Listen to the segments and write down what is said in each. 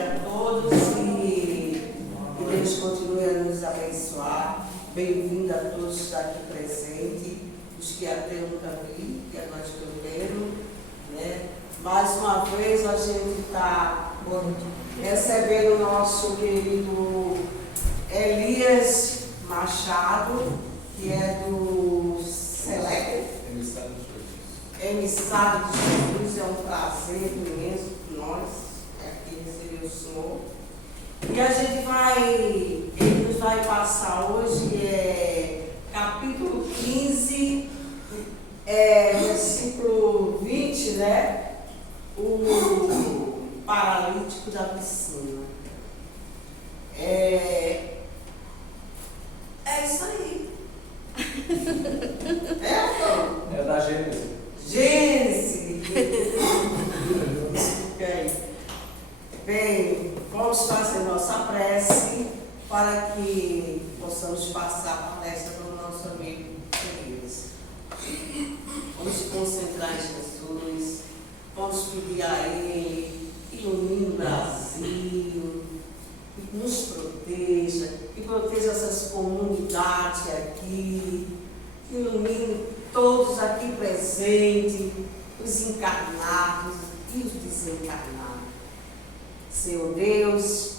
dia a todos e que Deus continue a nos abençoar. Bem-vindo a todos que estão aqui presentes, os que até nunca vi, que agora estou vendo, né? Mais uma vez a gente está recebendo o nosso querido Elias Machado, que é do Select. Emissário de Jesus, é um prazer imenso para nós aqui receber o Senhor. E a gente ele nos vai passar hoje, capítulo 15, versículo 20, né? O paralítico da piscina. É isso aí. É da Gênesis. Gênesis. Bem, vamos fazer nossa prece para que possamos passar a palestra para o nosso amigo Elias. Vamos se concentrar em Jesus, vamos pedir a Ele, ilumine o Brasil, que nos proteja, que proteja essas comunidades aqui, que ilumine todos aqui presentes, os encarnados e os desencarnados. Senhor Deus,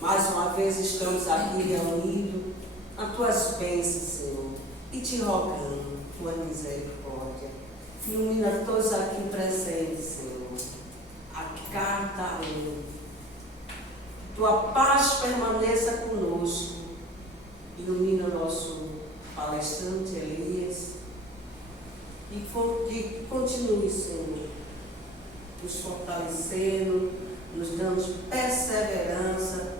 mais uma vez estamos aqui reunidos nas tuas bênçãos, Senhor, e te rogando tua misericórdia. Ilumina todos aqui presentes, Senhor, a cada um. Tua paz permaneça conosco. Ilumina o nosso palestrante Elias. E que continue, Senhor, nos fortalecendo, nos dando perseverança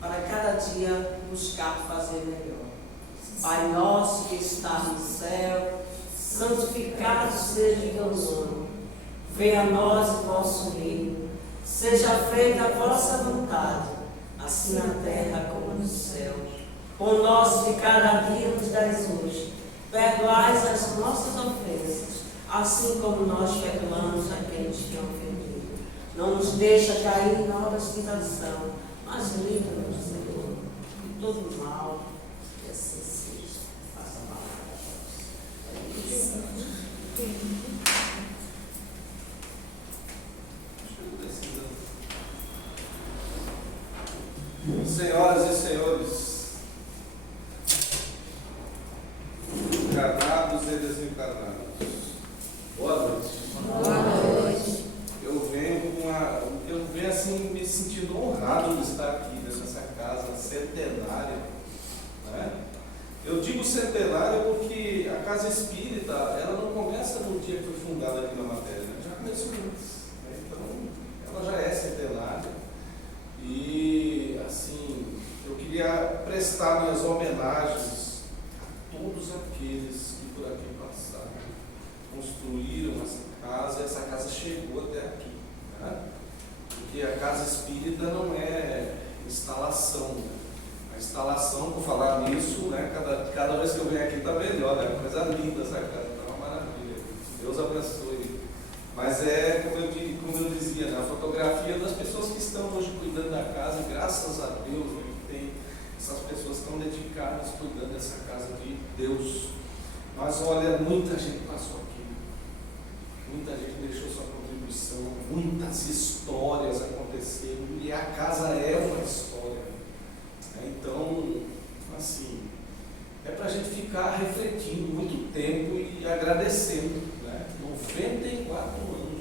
para cada dia buscar fazer melhor. Pai nosso que está no céu, santificado seja o teu nome. Venha a nós o vosso reino. Seja feita a vossa vontade, assim na terra como no céu. O nosso de cada dia nos dais hoje. Perdoais as nossas ofensas, assim como nós perdoamos a quem nos tem ofendido. Não nos deixa cair em obras de tentação, mas livra-nos, Senhor, de todo mal. E assim seja. Faça a palavra a Deus. Senhoras e senhores, encarnados e desencarnados, boa noite. Boa noite. Eu venho assim me sentindo honrado de estar aqui nessa casa centenária, né? Eu digo centenária porque a casa espírita, ela não começa no dia que foi fundada aqui na matéria, né? Já começou antes, né? Então ela já é centenária e assim eu queria prestar minhas homenagens a todos aqueles que por aqui passaram, construíram essa casa chegou até aqui, né? Porque a casa espírita não é instalação, né? A instalação, por falar nisso, né? Cada vez que eu venho aqui está melhor, né? Coisa linda essa casa, está uma maravilha. Deus abençoe. Mas como eu dizia, né? A fotografia das pessoas que estão hoje cuidando da casa, e graças a Deus, né? Que tem essas pessoas tão dedicadas cuidando dessa casa de Deus. Mas olha, muita gente passou aqui, muita gente deixou sua contribuição, muitas histórias aconteceram e a casa é uma história. Então, assim, é para a gente ficar refletindo muito tempo e agradecendo, né? 94 anos,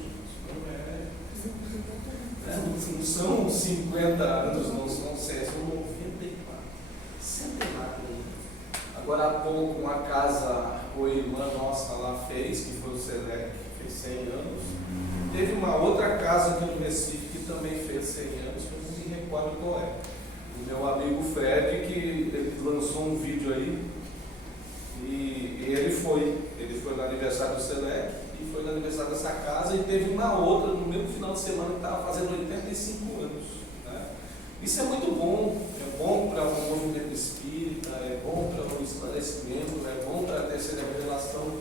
não são 50 anos, não são 100, são 94. Centenário. Agora há pouco uma casa, a irmã nossa lá fez, que foi o Selec, que fez 100 anos. Teve uma outra casa aqui no Recife que também fez 100 anos, que eu não me recordo qual é. O meu amigo Fred, que ele lançou um vídeo aí, e ele foi no aniversário do Selec, e foi no aniversário dessa casa, e teve uma outra no mesmo final de semana que estava fazendo 85 anos. Né? Isso é muito bom, é bom para o movimento espírita, é bom para o esclarecimento, é bom para a terceira revelação.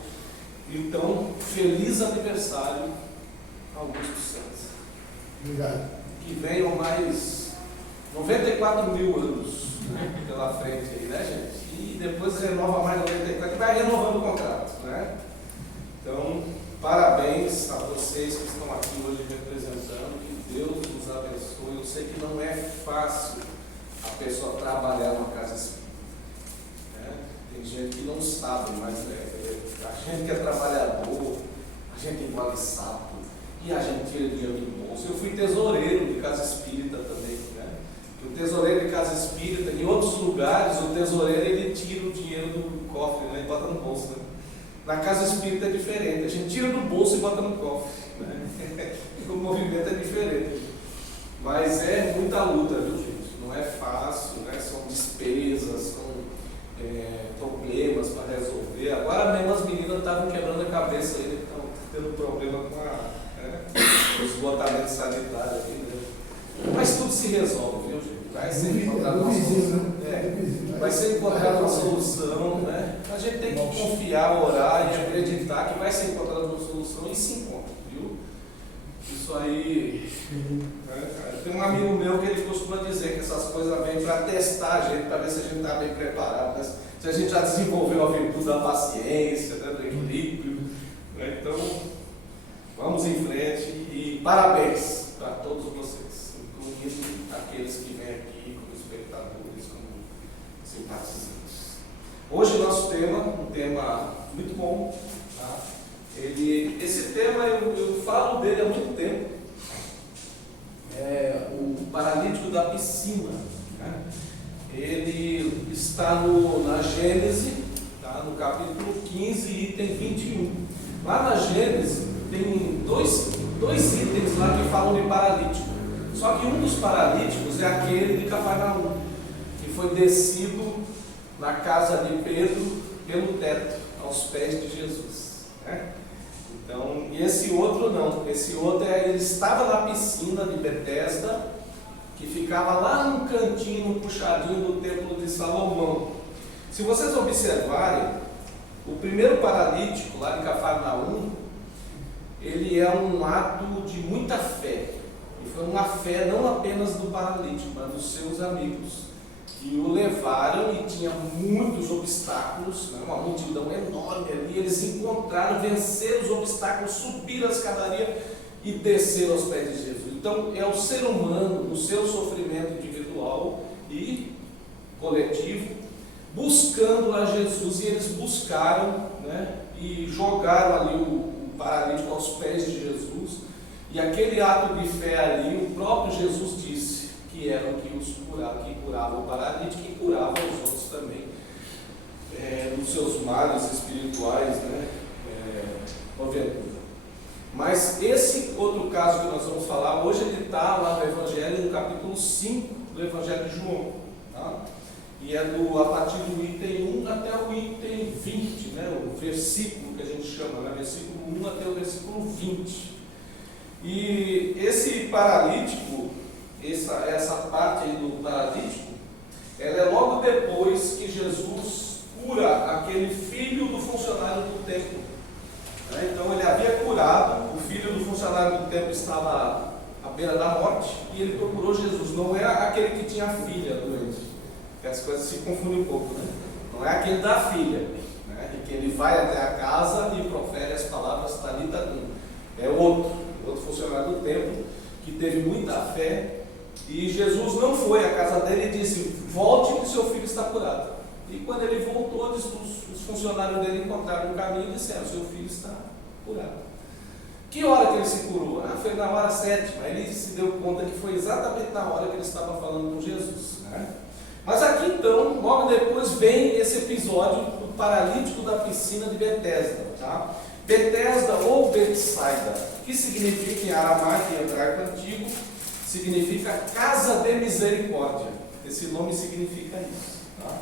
Então, feliz aniversário, Augusto César. Obrigado. Que que venham mais 94 mil anos, né, pela frente aí, né, gente? E depois renova mais 94 e vai renovando o contrato, né? Então, parabéns a vocês que estão aqui hoje representando, que Deus nos abençoe. Eu sei que não é fácil a pessoa trabalhar numa casa espírita, né? Tem gente que não sabe, mas a gente que é trabalhador, a gente engole sapo e a gente tira dinheiro do bolso. Eu fui tesoureiro de casa espírita também, né? O tesoureiro de casa espírita, em outros lugares, o tesoureiro ele tira o dinheiro do cofre, né, e bota no bolso, né? Na casa espírita é diferente, a gente tira do bolso e bota no cofre, né? O movimento é diferente. Mas é muita luta, viu, gente? Não é fácil, né? São despesas, são problemas para resolver. Agora mesmo as meninas estavam quebrando a cabeça aí, né? Estão tendo problema com o esgotamento sanitário aqui, né? Mas tudo se resolve, viu, gente? Vai ser encontrada uma solução. Vai ser encontrada uma solução, né? A gente tem que confiar, orar e acreditar que vai ser encontrada uma solução e se encontra, viu? Isso aí. Né? Tem um amigo meu que ele costuma dizer que essas coisas vêm para testar a gente, para ver se a gente está bem preparado, né? Se a gente já desenvolveu a virtude da paciência, né? Do equilíbrio. Né? Então, vamos em frente e parabéns para todos vocês, incluindo aqueles que vêm aqui como espectadores, como simpatizantes. Hoje o nosso tema, um tema muito bom, tá? Esse tema eu falo dele há muito tempo, é o paralítico da piscina, né? Ele está na Gênesis, tá? No capítulo 15, item 21. Lá na Gênesis tem dois itens lá que falam de paralítico. Só que um dos paralíticos é aquele de Cafarnaum, que foi descido na casa de Pedro pelo teto, aos pés de Jesus, né? Então, e esse outro não, esse outro ele estava na piscina de Betesda, que ficava lá num cantinho, no puxadinho do templo de Salomão. Se vocês observarem, o primeiro paralítico lá de Cafarnaum, ele é um ato de muita fé. E foi uma fé não apenas do paralítico, mas dos seus amigos, que o levaram e tinha muitos obstáculos, né? Uma multidão enorme ali. Eles encontraram, venceram os obstáculos, subiram a escadaria e desceram aos pés de Jesus. Então, é o ser humano, no seu sofrimento individual e coletivo, buscando a Jesus, e eles buscaram, né? E jogaram ali o paralítico aos pés de Jesus. E aquele ato de fé ali, o próprio Jesus disse que era o que os curava, que curava o paralítico e curava os outros também, nos seus males espirituais, né? Porventura. Mas esse outro caso que nós vamos falar hoje, ele está lá no Evangelho, no capítulo 5 do Evangelho de João, tá? E é a partir do item 1 até o item 20, né? O versículo que a gente chama, né? Versículo 1 até o versículo 20. E esse paralítico, essa parte aí do paralítico, ela é logo depois que Jesus cura aquele filho do funcionário do templo. Então ele havia curado, o filho do funcionário do templo estava à beira da morte e ele procurou Jesus. Não é aquele que tinha a filha doente, que as coisas se confundem um pouco, né? Não é aquele da filha, né? E que ele vai até a casa e profere as palavras Talita cum. É outro funcionário do templo que teve muita fé, e Jesus não foi à casa dele e disse: volte que seu filho está curado. E quando ele voltou, os funcionários dele encontraram um caminho e disseram: seu filho está curado. Que hora que ele se curou? Foi na hora 7ª. Ele se deu conta que foi exatamente na hora que ele estava falando com Jesus, né? Mas aqui então, logo depois vem esse episódio do paralítico da piscina de Betesda, tá? Betesda ou Betsaida, que significa em aramaico e hebraico antigo, significa casa de misericórdia. Esse nome significa isso, tá?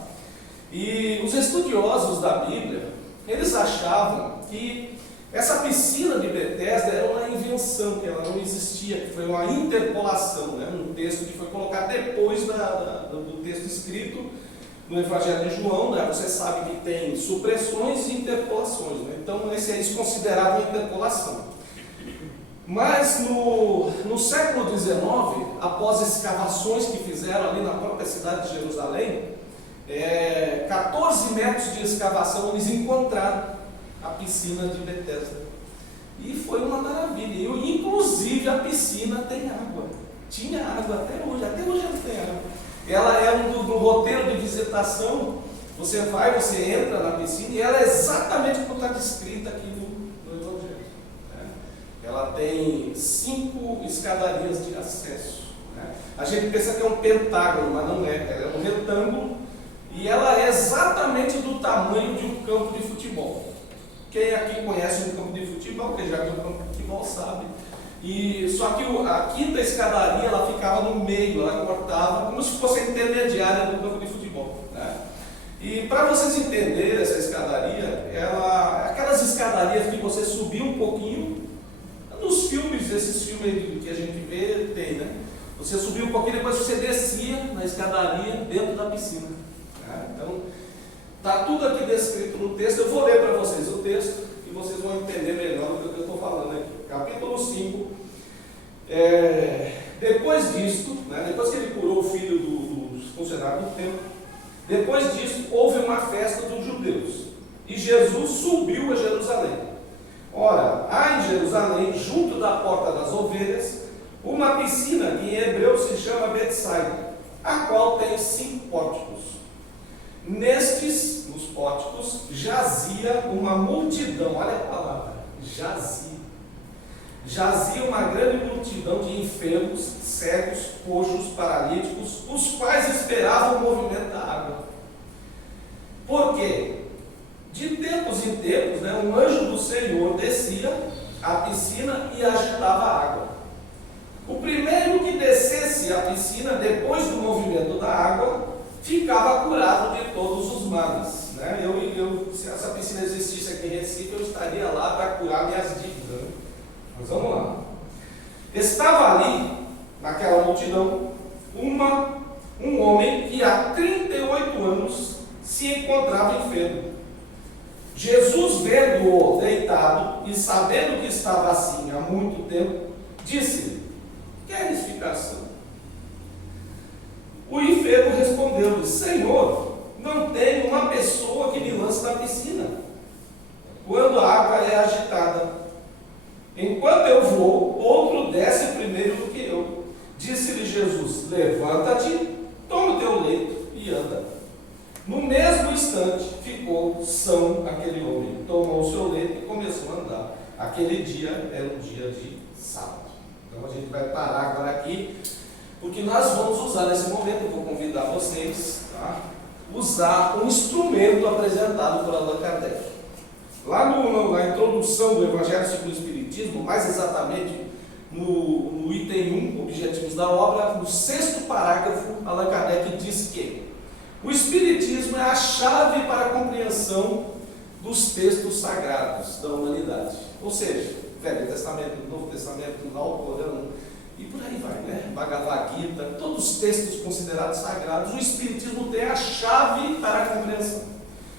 E os estudiosos da Bíblia, eles achavam que essa piscina de Betesda era uma invenção, que ela não existia, que foi uma interpolação, né? Um texto que foi colocado depois do texto escrito no Evangelho de João, né? Você sabe que tem supressões e interpolações, né? Então esse aí se considerava uma interpolação. Mas no século XIX, após escavações que fizeram ali na própria cidade de Jerusalém, 14 metros de escavação, eles encontraram a piscina de Betesda. E foi uma maravilha. Inclusive a piscina tem água. Tinha água até hoje ela tem água. Ela é no roteiro de visitação. Você vai, você entra na piscina e ela é exatamente como está descrita aqui no Evangelho. Né? Ela tem 5 escadarias de acesso. Né? A gente pensa que é um pentágono, mas não é. Ela é um retângulo e ela é exatamente do tamanho de um campo de futebol. Quem aqui conhece um campo de futebol, quem já viu um campo de futebol sabe. Só que a quinta escadaria ela ficava no meio, ela cortava como se fosse a intermediária do campo de futebol. Né? E para vocês entenderem essa escadaria, aquelas escadarias que você subia um pouquinho, nos filmes, esses filmes que a gente vê, tem, né? Você subia um pouquinho, depois você descia na escadaria dentro da piscina. Né? Então, está tudo aqui descrito no texto. Eu vou ler para vocês o texto e vocês vão entender melhor do que eu estou falando aqui. Capítulo 5. Depois disto, né, depois que ele curou o filho do funcionário do templo, depois disso houve uma festa dos judeus e Jesus subiu a Jerusalém. Ora, há em Jerusalém, junto da porta das ovelhas, uma piscina que em hebreu se chama Betsaida, a qual tem 5 pórticos. Nos pórticos, jazia uma multidão, olha a palavra, jazia uma grande multidão de enfermos, cegos, coxos, paralíticos, os quais esperavam o movimento da água. Por quê? De tempos em tempos, né, um anjo do Senhor descia à piscina e agitava a água. O primeiro que descesse à piscina, depois do movimento da água, ficava curado de todos os males. Né? Se essa piscina existisse aqui em Recife, eu estaria lá para curar minhas dívidas. Né? Mas vamos lá. Estava ali, naquela multidão, um homem que há 38 anos se encontrava enfermo. Jesus, vendo-o deitado e sabendo que estava assim há muito tempo, disse-lhe: queres ficar são? O enfermo respondeu-lhe: Senhor, não tenho uma pessoa que me lance na piscina quando a água é agitada. Enquanto eu vou, outro desce primeiro do que eu. Disse-lhe Jesus: levanta-te, toma o teu leito e anda. No mesmo instante ficou são aquele homem, tomou o seu leito e começou a andar. Aquele dia era um dia de sábado. Então a gente vai parar agora aqui, porque nós vamos usar nesse momento, eu vou convidar vocês a usar um instrumento apresentado por Allan Kardec. Lá na introdução do Evangelho segundo o Espiritismo, mais exatamente no item 1, Objetivos da Obra, no 6º parágrafo, Allan Kardec diz que o Espiritismo é a chave para a compreensão dos textos sagrados da humanidade. Ou seja, Velho Testamento, Novo Testamento, Alcorão, e por aí vai, né? Bhagavad Gita, todos os textos considerados sagrados, o Espiritismo tem a chave para a compreensão.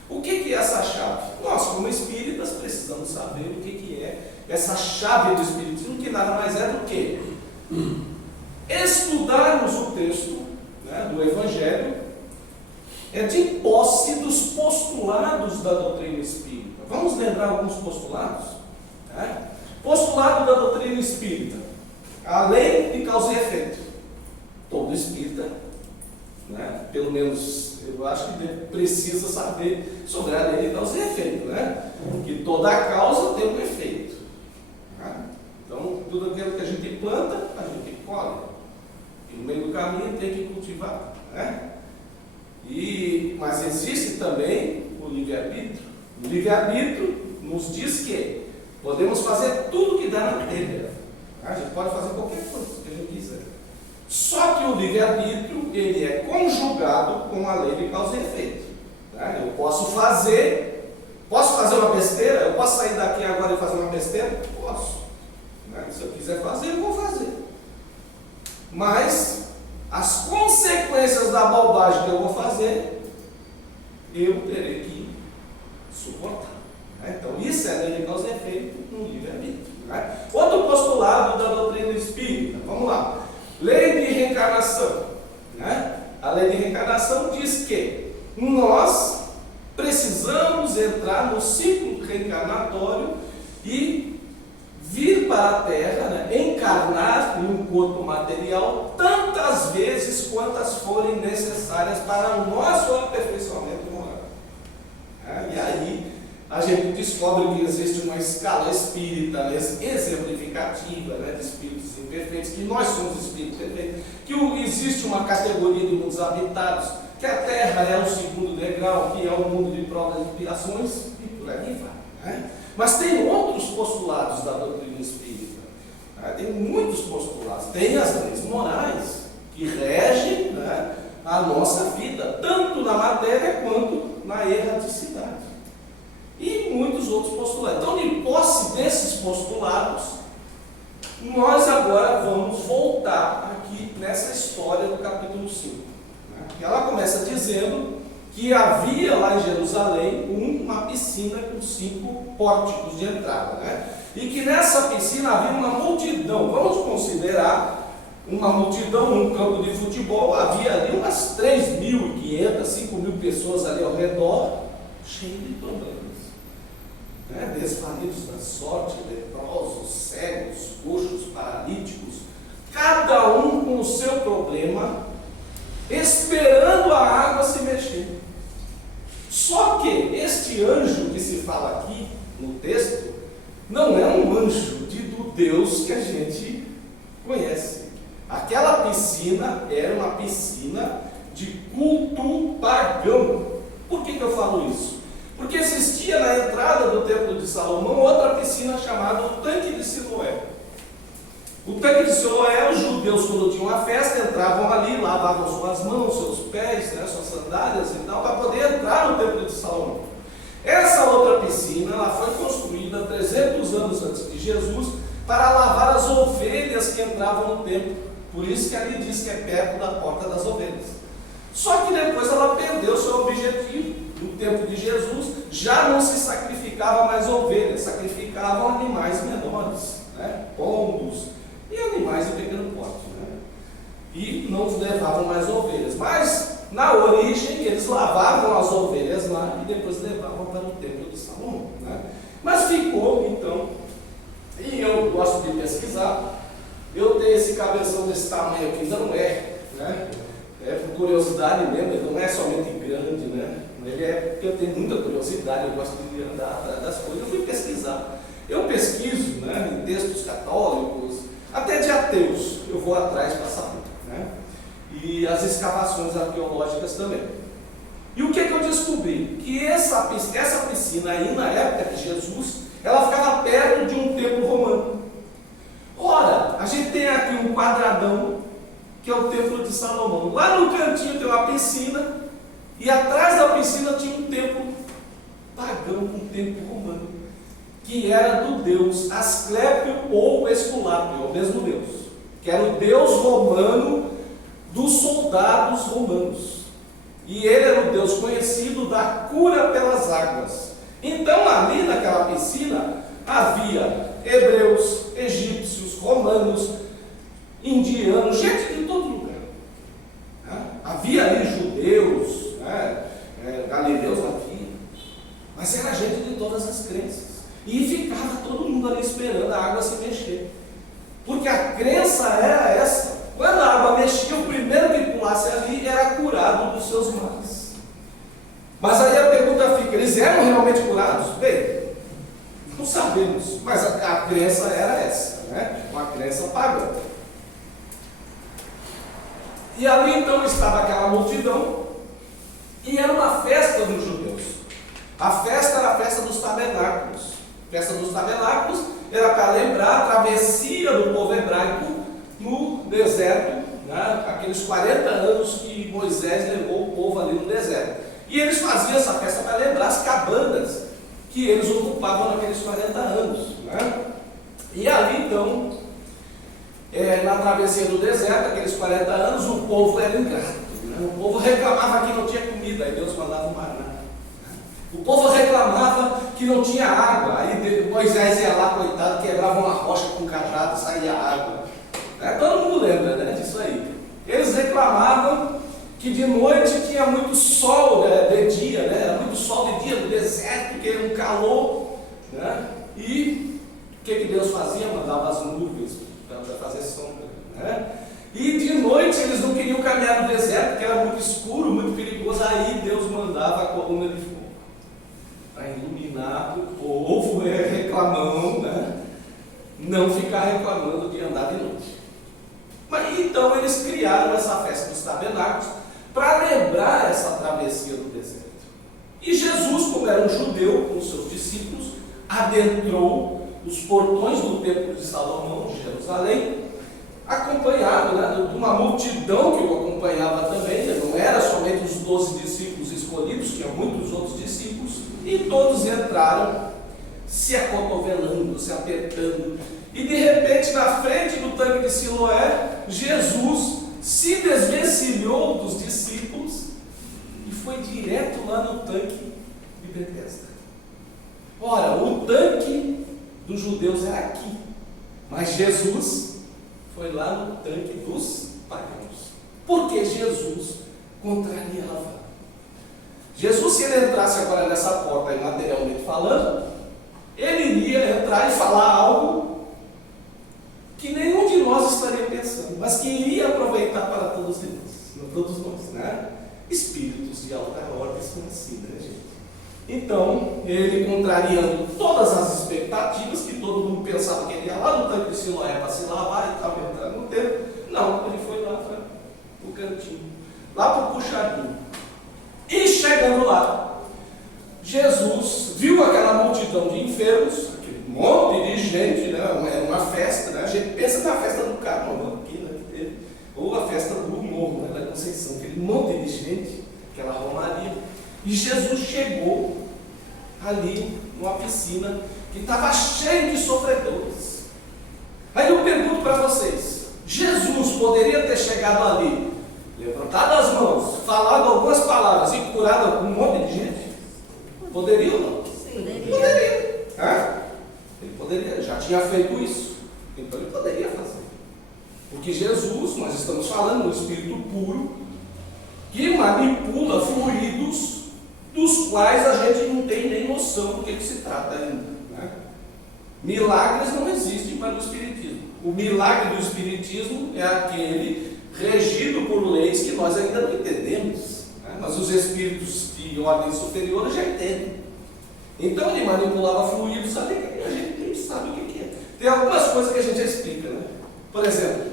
O que é essa chave? Nós, como espíritas, precisamos saber o que é essa chave do Espiritismo, que nada mais é do que estudarmos o texto, né, do Evangelho, de posse dos postulados da doutrina espírita. Vamos lembrar alguns postulados? Né? Postulado da doutrina espírita: a lei de causa e efeito. Todo espírita, né, pelo menos eu acho que precisa saber sobre a lei de causa e efeito, né? Que toda causa tem um efeito. Né? Então, tudo aquilo que a gente planta, a gente colhe. E no meio do caminho tem que cultivar. Né? Mas existe também o livre-arbítrio. O livre-arbítrio nos diz que podemos fazer tudo que dá na telha. A gente pode fazer qualquer coisa que a gente quiser. Só que o livre-arbítrio, ele é conjugado com a lei de causa e efeito. Tá? Eu posso fazer uma besteira? Eu posso sair daqui agora e fazer uma besteira? Posso. Né? Se eu quiser fazer, eu vou fazer. Mas as consequências da bobagem que eu vou fazer, eu terei que suportar. Né? Então, isso é a lei de causa e efeito no livre-arbítrio. Né? Outro postulado A lei de reencarnação diz que nós precisamos entrar no ciclo reencarnatório e vir para a Terra, né, encarnar em um corpo material tantas vezes quantas forem necessárias para o nosso aperfeiçoamento moral. E aí a gente descobre que existe uma escala espírita, né, exemplificativa, né, de espíritos imperfeitos, que nós somos espíritos perfeitos, que existe uma categoria de mundos habitados, que a Terra é o segundo degrau, que é o mundo de provas e expiações, e por aí vai. Né? Mas tem outros postulados da doutrina espírita, né? Tem muitos postulados, tem as leis morais que regem, né, a nossa vida, tanto na matéria quanto na erraticidade. E muitos outros postulados. Então, de posse desses postulados, nós agora vamos voltar aqui nessa história do capítulo 5. Né? Ela começa dizendo que havia lá em Jerusalém uma piscina com 5 pórticos de entrada. Né? E que nessa piscina havia uma multidão. Vamos considerar uma multidão num campo de futebol. Havia ali umas 3.500, 5.000 pessoas ali ao redor, cheio de problemas. Né? Desvalidos da sorte, leprosos, cegos, coxos, paralíticos, cada um com o seu problema, esperando a água se mexer. Só que este anjo que se fala aqui no texto não é um anjo do Deus que a gente conhece. Aquela piscina era uma piscina de culto pagão. Por que eu falo isso? Porque existia na entrada do Templo de Salomão outra piscina chamada o Tanque de Siloé. O Tanque de Siloé, os judeus, quando tinham uma festa, entravam ali, lavavam suas mãos, seus pés, né, suas sandálias e tal, para poder entrar no Templo de Salomão. Essa outra piscina, ela foi construída 300 anos antes de Jesus para lavar as ovelhas que entravam no templo. Por isso que ali diz que é perto da porta das ovelhas. Só que depois ela perdeu seu objetivo. No tempo de Jesus, já não se sacrificava mais ovelhas, sacrificavam animais menores, né? Pombos e animais de pequeno porte. Né? E não levavam mais ovelhas. Mas, na origem, eles lavavam as ovelhas lá e depois levavam para o templo de Salomão. Né? Mas ficou, então, e eu gosto de pesquisar, eu tenho esse cabeção desse tamanho aqui, ainda não é, né? É por curiosidade mesmo, ele não é somente grande, né? Ele é porque eu tenho muita curiosidade, eu gosto de andar atrás das coisas, eu fui pesquisar. Eu pesquiso, né, em textos católicos, até de ateus, eu vou atrás para saber. Né? E as escavações arqueológicas também. E o que eu descobri? Que essa piscina aí, na época de Jesus, ela ficava perto de um templo romano. Ora, a gente tem aqui um quadradão, que é o Templo de Salomão. Lá no cantinho tem uma piscina, e atrás da piscina tinha um templo pagão, um templo romano, que era do deus Asclépio ou Esculápio, o mesmo Deus, que era o deus romano dos soldados romanos. E ele era o Deus conhecido da cura pelas águas. Então ali naquela piscina havia hebreus, egípcios, romanos, indianos, gente de todo lugar. Havia ali judeus, galileus havia, mas era gente de todas as crenças. E ficava todo mundo ali esperando a água se mexer. Porque a crença era essa. Quando a água mexia, o primeiro que pulasse ali era curado dos seus males. Mas aí a pergunta fica, eles eram realmente curados? Bem, não sabemos, mas a crença era essa, né? Uma crença pagã. E ali então estava aquela multidão, e era uma festa dos judeus. A festa era a festa dos tabernáculos. A festa dos tabernáculos era para lembrar a travessia do povo hebraico no deserto, né? Aqueles 40 anos que Moisés levou o povo ali no deserto. E eles faziam essa festa para lembrar as cabanas que eles ocupavam naqueles 40 anos. Né? E ali então, na travessia do deserto, aqueles 40 anos, o povo era ingrato. Né? O povo reclamava que não tinha comida, aí Deus mandava um maná. O povo reclamava que não tinha água, aí Moisés ia lá, coitado, quebrava uma rocha com um cajado e saía água. Todo mundo lembra, né, disso aí. Eles reclamavam que de noite tinha muito sol, né, de dia, né? Era muito sol de dia no deserto, que era um calor, né? E o que Deus fazia? Mandava as nuvens para fazer sombra, né? E de noite eles não queriam caminhar no deserto, porque era muito escuro, muito perigoso. Aí Deus mandava a coluna de fogo para iluminar o povo, reclamão, né? Não ficar reclamando de andar de noite. Mas então eles criaram essa festa dos tabernáculos para lembrar essa travessia do deserto. E Jesus, como era um judeu com seus discípulos, adentrou os portões do templo de Salomão, de Jerusalém, acompanhado, né, de uma multidão que o acompanhava também, né? Não era somente os 12 discípulos escolhidos, tinha muitos outros discípulos, e todos entraram se acotovelando, se apertando, e de repente na frente do tanque de Siloé, Jesus se desvencilhou dos discípulos e foi direto lá no tanque de Betesda. Ora, o tanque dos judeus era aqui, mas Jesus foi lá no tanque dos pagãos, porque Jesus contrariava. Jesus, se ele entrasse agora nessa porta, aí, materialmente falando, ele iria entrar e falar algo que nenhum de nós estaria pensando, mas que iria aproveitar para todos nós, né? Espíritos de alta ordem são assim, né, gente? Então, ele contrariando todas as expectativas, que todo mundo pensava que ele ia lá no tanque de Siloé para se lavar e estava entrando no templo. Não, ele foi lá para o cantinho, lá para o puxadinho. E chegando lá, Jesus viu aquela multidão de enfermos, aquele monte de gente, né? Uma festa, né? A gente pensa na festa do Carnaval aqui, né? Ou a festa do Morro, né? Da Conceição, aquele monte de gente, aquela romaria. E Jesus chegou ali numa piscina que estava cheia de sofredores. Aí eu pergunto para vocês: Jesus poderia ter chegado ali, levantado as mãos, falado algumas palavras e curado um monte de gente? Poderia ou não? Sim, poderia. Ele poderia, já tinha feito isso, então ele poderia fazer. Porque Jesus, nós estamos falando do Espírito puro, que manipula fluidos dos quais a gente não tem nem noção do que se trata ainda, né? Milagres não existem para o Espiritismo. O milagre do Espiritismo é aquele regido por leis que nós ainda não entendemos, né? Mas os espíritos de ordem superior já entendem. Então ele manipulava fluidos ali que a gente nem sabe o que é. Tem algumas coisas que a gente já explica, né? Por exemplo,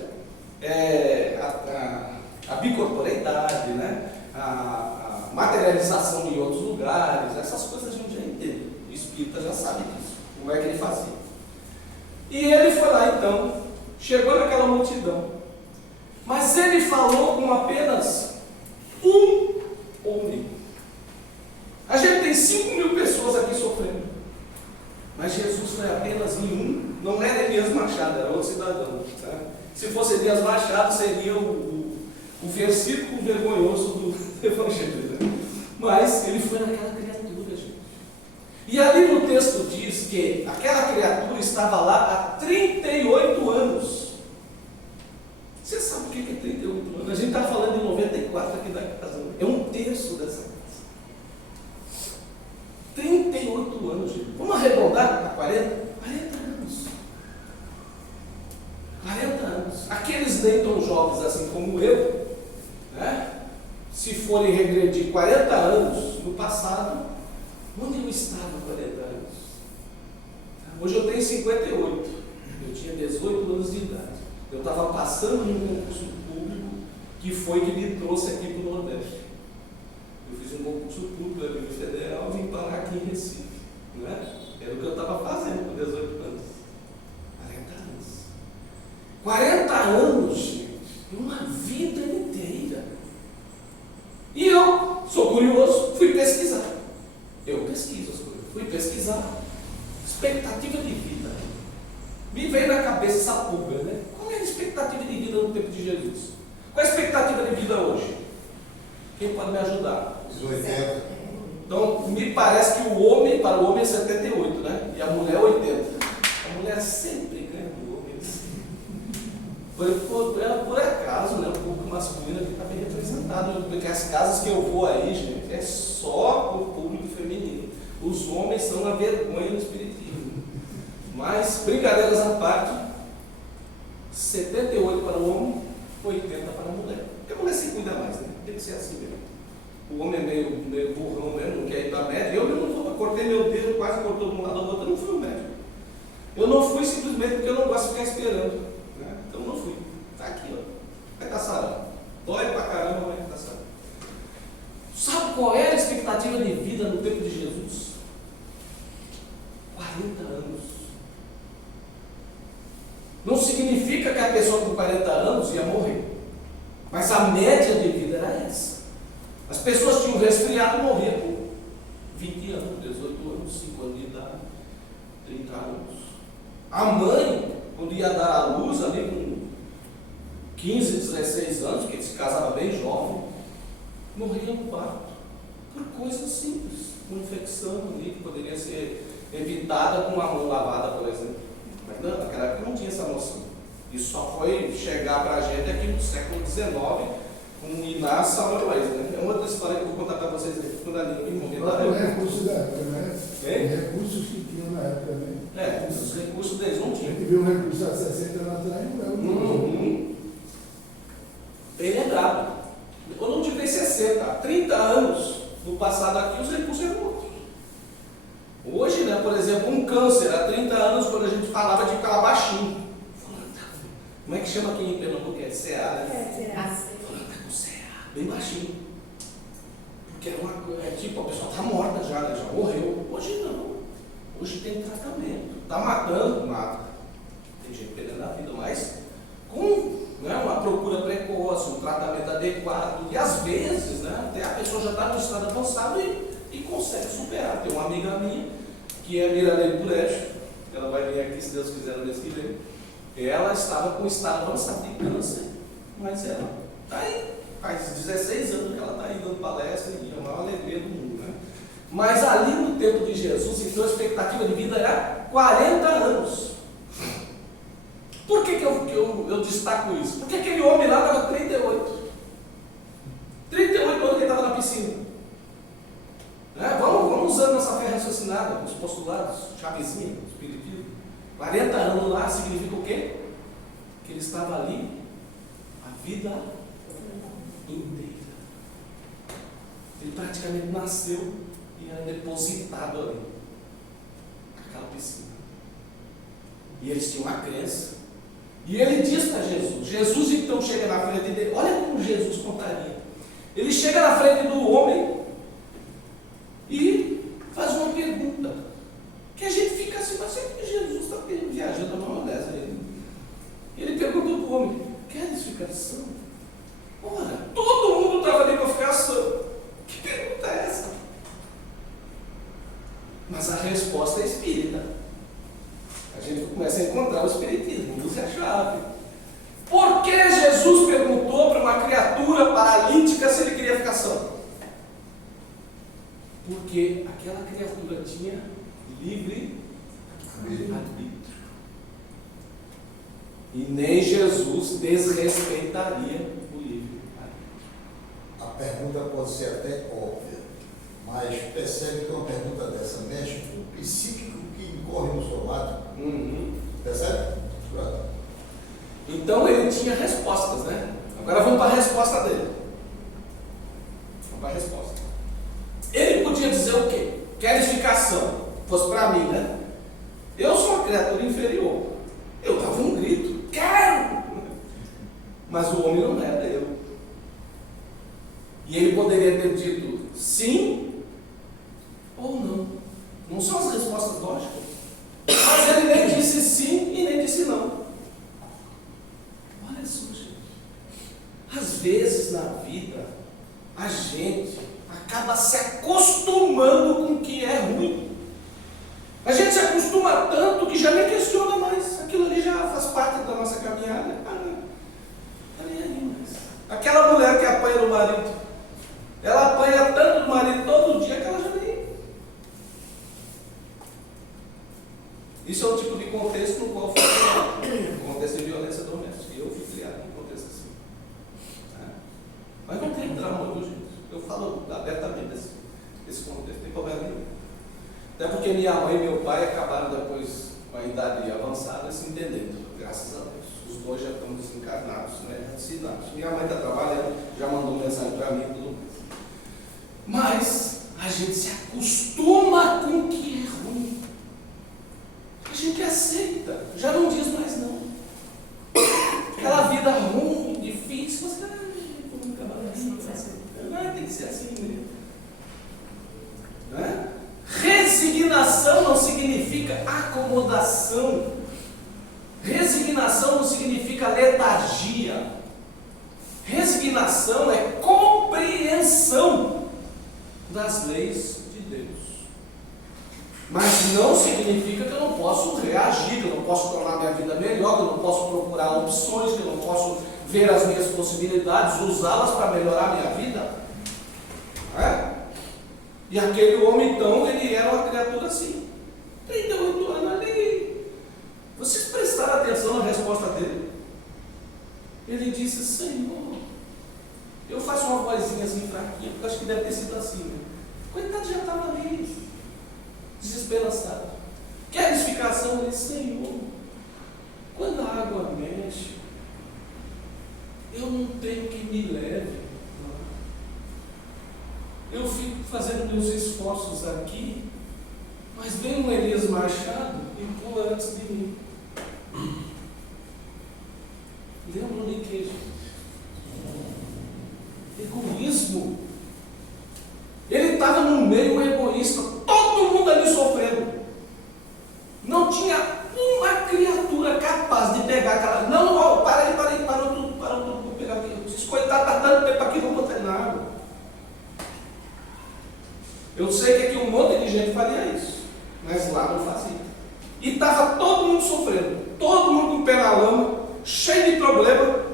a bicorporeidade, né? A materialização em outros lugares, essas coisas a gente já entende. O espírita já sabe disso, como é que ele fazia. E ele foi lá então, chegou naquela multidão, mas ele falou com apenas um homem. A gente tem 5.000 pessoas aqui sofrendo, mas Jesus foi apenas em um. Não era Elias Machado, era outro cidadão, tá? Se fosse Elias Machado, seria o versículo vergonhoso do Evangelho, né? Mas ele foi naquela criatura, gente. E ali no texto diz que aquela criatura estava lá há 38 anos. Você sabe o que é 38 anos? A gente está falando de 94 aqui da casa. É um terço dessa casa. 38 anos, gente. Vamos arredondar a 40? 40 anos. 40 anos. Aqueles nem tão jovens assim como eu, né? Se forem regredir 40 anos no passado, onde eu estava 40 anos? Hoje eu tenho 58. Eu tinha 18 anos de idade. Eu estava passando num concurso público que foi que me trouxe aqui para o Nordeste. Eu fiz um concurso público da Bíblia Federal e vim parar aqui em Recife, né? Era o que eu estava fazendo com 18 anos. 40 anos, gente, uma vida inteira. E eu sou curioso, fui pesquisar. Eu pesquiso as coisas, fui pesquisar. Expectativa de vida. Me veio na cabeça essa pulga, né? Qual é a expectativa de vida no tempo de Jesus? Qual é a expectativa de vida hoje? Quem pode me ajudar? 80. Então, me parece que para o homem é 78, né? E a mulher é 80. A mulher sempre ganha do homem. Por acaso, né? O público masculino aqui está bem representado. limitado, porque as casas que eu vou aí, gente, é só o público feminino. Os homens são a vergonha do espiritismo. Mas, brincadeiras à parte, 78 para o homem, 80 para a mulher. Porque a mulher se cuida mais, né? Tem que ser assim mesmo. O homem é meio burrão mesmo, não quer ir para médico. Eu mesmo cortei meu dedo, quase cortou de um lado ao outro, eu não fui no médico. Eu não fui simplesmente porque eu não gosto de ficar esperando. Né? Então eu não fui. Está aqui, ó. Vai estar sarando. Dói pra caramba, vai estar sarando. Sabe qual era a expectativa de vida no tempo de Jesus? 40 anos. Não significa que a pessoa com 40 anos ia morrer. Mas a média de vida era essa. As pessoas tinham resfriado e morriam por 20 anos, 18 anos, 5 anos de idade, 30 anos. A mãe, quando ia dar à luz, ali com 15, 16 anos, que se casava bem jovem, morria no parto. Por coisas simples. Uma infecção ali que poderia ser evitada com uma mão lavada, por exemplo. Mas não, naquela época não tinha essa noção. Isso só foi chegar para a gente aqui no século XIX, com o Inácio Samuel. Né? É uma outra história que eu vou contar para vocês aqui, quando a língua me O recurso da época, né? Hein? Recursos que tinham na época, né? Os recursos deles não A tinham. gente viu um recurso há 60 anos atrás, não é o Bem lembrado. Eu não tive 60, há 30 anos no passado aqui, os recursos eram outros. Hoje, né, por exemplo, um câncer, há 30 anos, quando a gente falava de calabachinho. Como é que chama aqui em Pernambuco? É CA, né? Falando, tá com CA, bem baixinho. Porque tipo, a pessoa está morta já, né? Já morreu. Hoje não. Hoje tem tratamento. Está matando, mata. Tem gente perdendo a vida, mas com uma procura precoce, um tratamento adequado. E às vezes, né, até a pessoa já está no estado avançado e consegue superar. Tem uma amiga minha, que é Miralene Purejo, ela vai vir aqui, se Deus quiser, no mês que vem. Ela estava com estado avançado de câncer, mas ela está aí, faz 16 anos que ela está aí dando palestra e é a maior alegria do mundo. Né? Mas ali no tempo de Jesus, então a expectativa de vida era 40 anos. Por que eu destaco isso? Porque aquele homem lá estava 38. 38 anos que ele estava na piscina. Né? Vamos usando nossa fé raciocinada, os postulados, chavezinha, espiritismo. 40 anos lá significa o quê? Que ele estava ali a vida inteira. Ele praticamente nasceu e era depositado ali, naquela piscina. E eles tinham uma crença. E ele diz para Jesus. Jesus então chega na frente dele. Olha como Jesus contaria. Ele chega na frente do homem e faz uma pergunta. Que a gente fica assim, mas sempre que Jesus está viajando a mão dessa. Ele perguntou para o homem: queres ficar são? Ora, todo mundo estava ali para ficar são. Que pergunta é essa? Mas a resposta é espírita. A gente começa a encontrar o espiritismo, usa a chave. Por que Jesus perguntou para uma criatura paralítica se ele queria ficar são? Porque aquela criatura tinha livre arbítrio. E nem Jesus desrespeitaria o livre arbítrio. A pergunta pode ser até óbvia, mas percebe que uma pergunta dessa mexe com o psíquico que incorre no somático. Percebe? Pronto. Então ele tinha respostas, né? Agora vamos para a resposta dele. Vamos para a resposta. Ele podia dizer o quê? Queres ficar são? Fosse para mim, né? Eu sou uma criatura inferior. Eu dava um grito, quero! Mas o homem não era eu. E ele poderia ter dito sim ou não. Não são as respostas lógicas. Mas ele nem disse sim e nem disse não. Olha só, gente. Às vezes na vida, a gente acaba se acostumando com o que é ruim. A gente se acostuma tanto que já nem questiona mais. Aquilo ali já faz parte da nossa caminhada. Não nem aí mais. Aquela mulher que apanha no marido, ela apanha tanto do marido todo dia que ela já nem... Isso é um tipo de contexto no qual foi criado, contexto de violência doméstica. E eu fui criado num contexto assim. Mas não tem drama falo abertamente desse contexto, não tem problema nenhum. Até porque minha mãe e meu pai acabaram depois, com a idade avançada, se entendendo, graças a Deus. Os dois já estão desencarnados, né? Ensinados. Minha mãe está trabalhando, já mandou mensagem para mim e tudo mais. Mas a gente se acostuma com o que é ruim. A gente aceita, já não diz mais não. Aquela vida ruim, difícil, você nunca vai aceitar. Tem que ser assim mesmo. Né? Resignação não significa acomodação. Resignação não significa letargia. Resignação é compreensão das leis de Deus. Mas não significa que eu não posso reagir, que eu não posso tornar minha vida melhor, que eu não posso procurar opções, que eu não posso ver as minhas possibilidades, usá-las para melhorar a minha vida. Não é? E aquele homem, então, ele era uma criatura assim, 38 anos ali. Vocês prestaram atenção na resposta dele? Ele disse: Senhor, eu faço uma vozinha assim fraquinha, porque acho que deve ter sido assim, né? Coitado, já estava ali, desesperançado. Queres ficar assim? Ele disse: Senhor, quando a água mexe, eu não tenho quem me leve. Eu fico fazendo meus esforços aqui, mas vem um Elias Machado e pula antes de mim. Lembra de que, gente? Egoísmo. Ele estava no meio egoísta, todo mundo ali sofrendo. Não tinha uma criatura capaz de pegar aquela. Não, parou tudo, vou pegar aqui. Esse coitado está dando tempo aqui, vou botar ele na água. Eu sei que aqui um monte de gente faria isso, mas lá não fazia. E estava todo mundo sofrendo, todo mundo com o pé na lama, cheio de problema,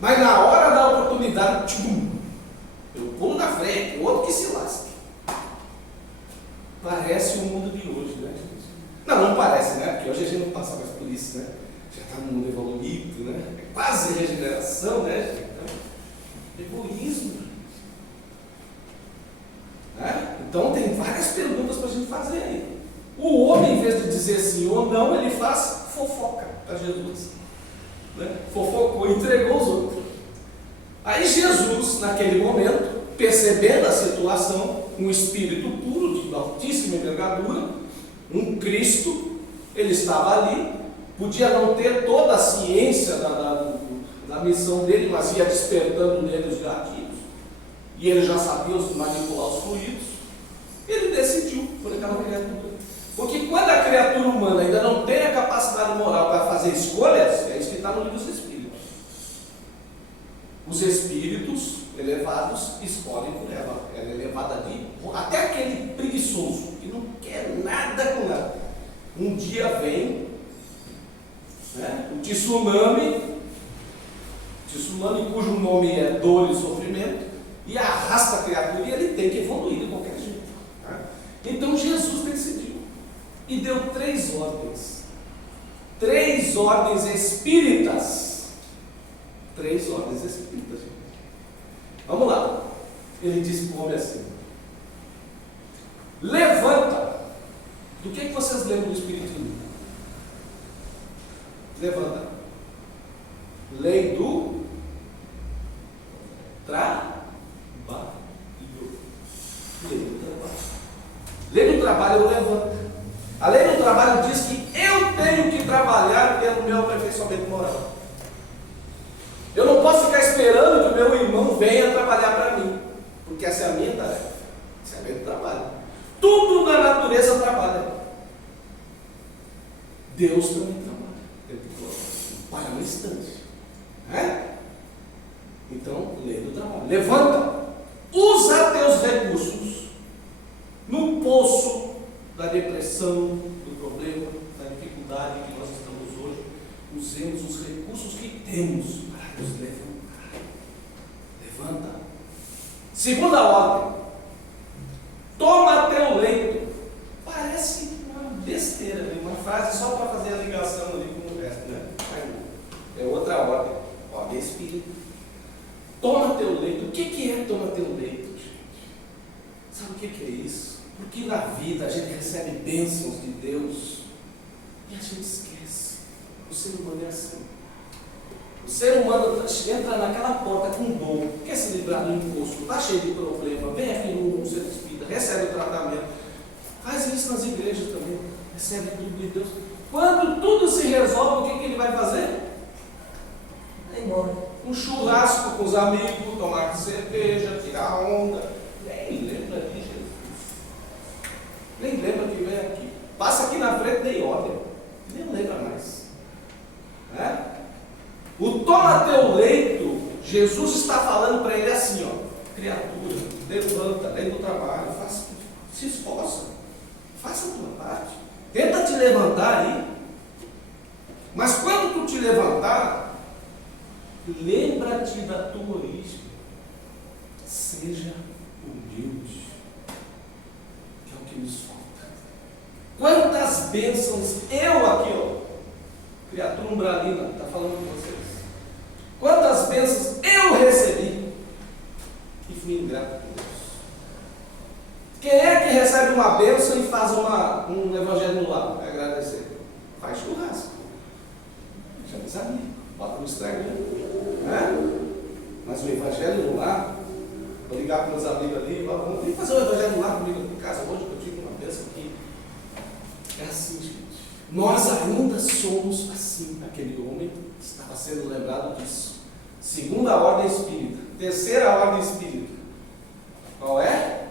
mas na hora da oportunidade, eu pulo na frente, o outro que se lasque. Parece o mundo de hoje, né, gente? Não parece, né? Porque hoje a gente não passa mais por isso, né? Já está no mundo evoluído, né? É quase regeneração, né, gente? Então, egoísmo. Então tem várias perguntas para a gente fazer aí. O homem, em vez de dizer sim ou não, ele faz fofoca para Jesus. Né? Fofocou, entregou os outros. Aí Jesus, naquele momento, percebendo a situação, um espírito puro, de altíssima envergadura, um Cristo, ele estava ali, podia não ter toda a ciência da missão dele, mas ia despertando nele os gatilhos, e ele já sabia manipular os fluidos. Ele decidiu por aquela criatura. Porque quando a criatura humana ainda não tem a capacidade moral para fazer escolhas, é isso que está no livro dos Espíritos. Os espíritos elevados escolhem por ela. Ela é levada ali, até aquele preguiçoso, que não quer nada com nada. Um dia vem, né, o tsunami cujo nome é dor e sofrimento, e arrasta a criatura, e ele tem que evoluir de qualquer jeito. Tá? Então Jesus decidiu e deu 3 ordens. 3 ordens espíritas. 3 ordens espíritas. Vamos lá. Ele disse para o homem assim: levanta. Do que vocês lembram do Espírito Livre? Levanta. Lei do trabalho. Lei do trabalho. Lei do trabalho eu levanto. A lei do trabalho diz que eu tenho que trabalhar pelo meu aperfeiçoamento moral. Eu não posso ficar esperando que o meu irmão venha trabalhar para mim, porque essa é a minha tarefa. Essa é a minha trabalho. Tudo na natureza trabalha. Deus também trabalha. Para um instante. Então, lei do trabalho. Levanta. Usa teus recursos no poço da depressão, do problema, da dificuldade que nós estamos hoje. Usemos os recursos que temos para nos levantar. Levanta. Segunda ordem. Toma teu leito. Parece uma besteira, uma frase só para fazer a ligação ali com o resto, né? É outra ordem. Ordem espírita. Toma teu leito. O que é toma teu leito? Sabe o que é isso? Porque na vida a gente recebe bênçãos de Deus e a gente esquece. O ser humano é assim. O ser humano entra naquela porta com dor, quer se livrar do imposto, está cheio de problema, vem aqui no centro espírita, recebe o tratamento. Faz isso nas igrejas também. Recebe tudo de Deus. Quando tudo se resolve, o que ele vai fazer? Vai embora. Um churrasco com os amigos, tomar cerveja, tirar onda. Nem lembra de Jesus. Nem lembra que vem aqui. Passa aqui na frente, nem olha. Nem lembra mais. Né? O toma teu leito, Jesus está falando para ele assim, ó, criatura, levanta, lei do trabalho, faça, se esforça, faça a tua parte, tenta te levantar aí, mas quando tu te levantar, lembra-te da tua origem, seja humilde, que é o que nos falta. Quantas bênçãos eu aqui, ó, criatura umbralina, está falando com vocês. Quantas bênçãos eu recebi e fui ingrato com Deus. Quem é que recebe uma bênção e faz um evangelho no lar? Vai agradecer. Faz churrasco. Já me amigos. Bota no Instagram. Né? Mas o evangelho no lar, vou ligar para meus amigos ali, vamos fazer o evangelho no lar comigo em casa hoje, que eu tive uma bênção aqui. É assim, gente. Nós ainda somos assim. Aquele homem estava sendo lembrado disso. Segunda ordem espírita. Terceira ordem espírita. Qual é?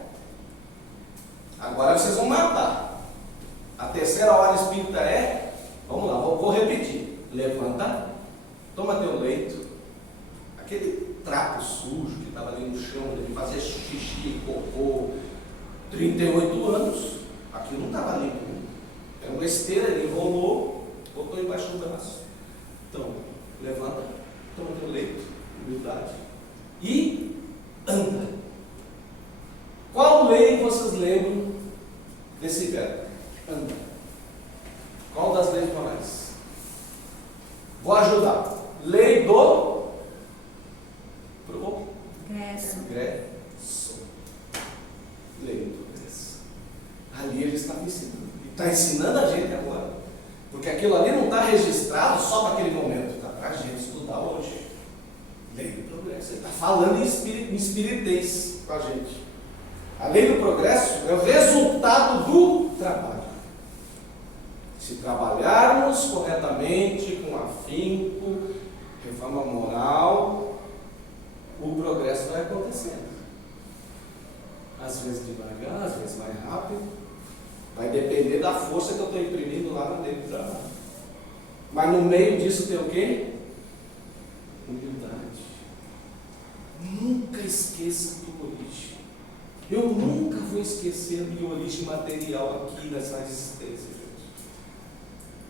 Agora vocês vão matar. A terceira ordem espírita é, vamos lá, vou repetir. Levanta, toma teu leito. Aquele trapo sujo que estava ali no chão, de fazer xixi, cocô, 38 anos. Aquilo não estava limpo. Era uma esteira, ele enrolou, botou embaixo do braço. Então, levanta, toma teu leito, humildade, e anda. Qual lei vocês lembram desse verbo? Anda. Qual das leis morais? Vou ajudar. Lei do progresso. Lei do progresso. Ali ele está ensinando. Está ensinando a gente agora. Porque aquilo ali não está registrado só para aquele momento. Está para a gente estudar hoje. Lei do progresso. Ele está falando em espiritez com a gente. A lei do progresso é o resultado do trabalho. Se trabalharmos corretamente, com afinco, reforma moral, o progresso vai acontecendo. Às vezes devagar, às vezes mais rápido. Vai depender da força que eu estou imprimindo lá no dentro do trabalho. Mas no meio disso tem o quê? Humildade. Nunca esqueça a tua origem. Eu nunca vou esquecer a minha origem material aqui nessa existência, gente.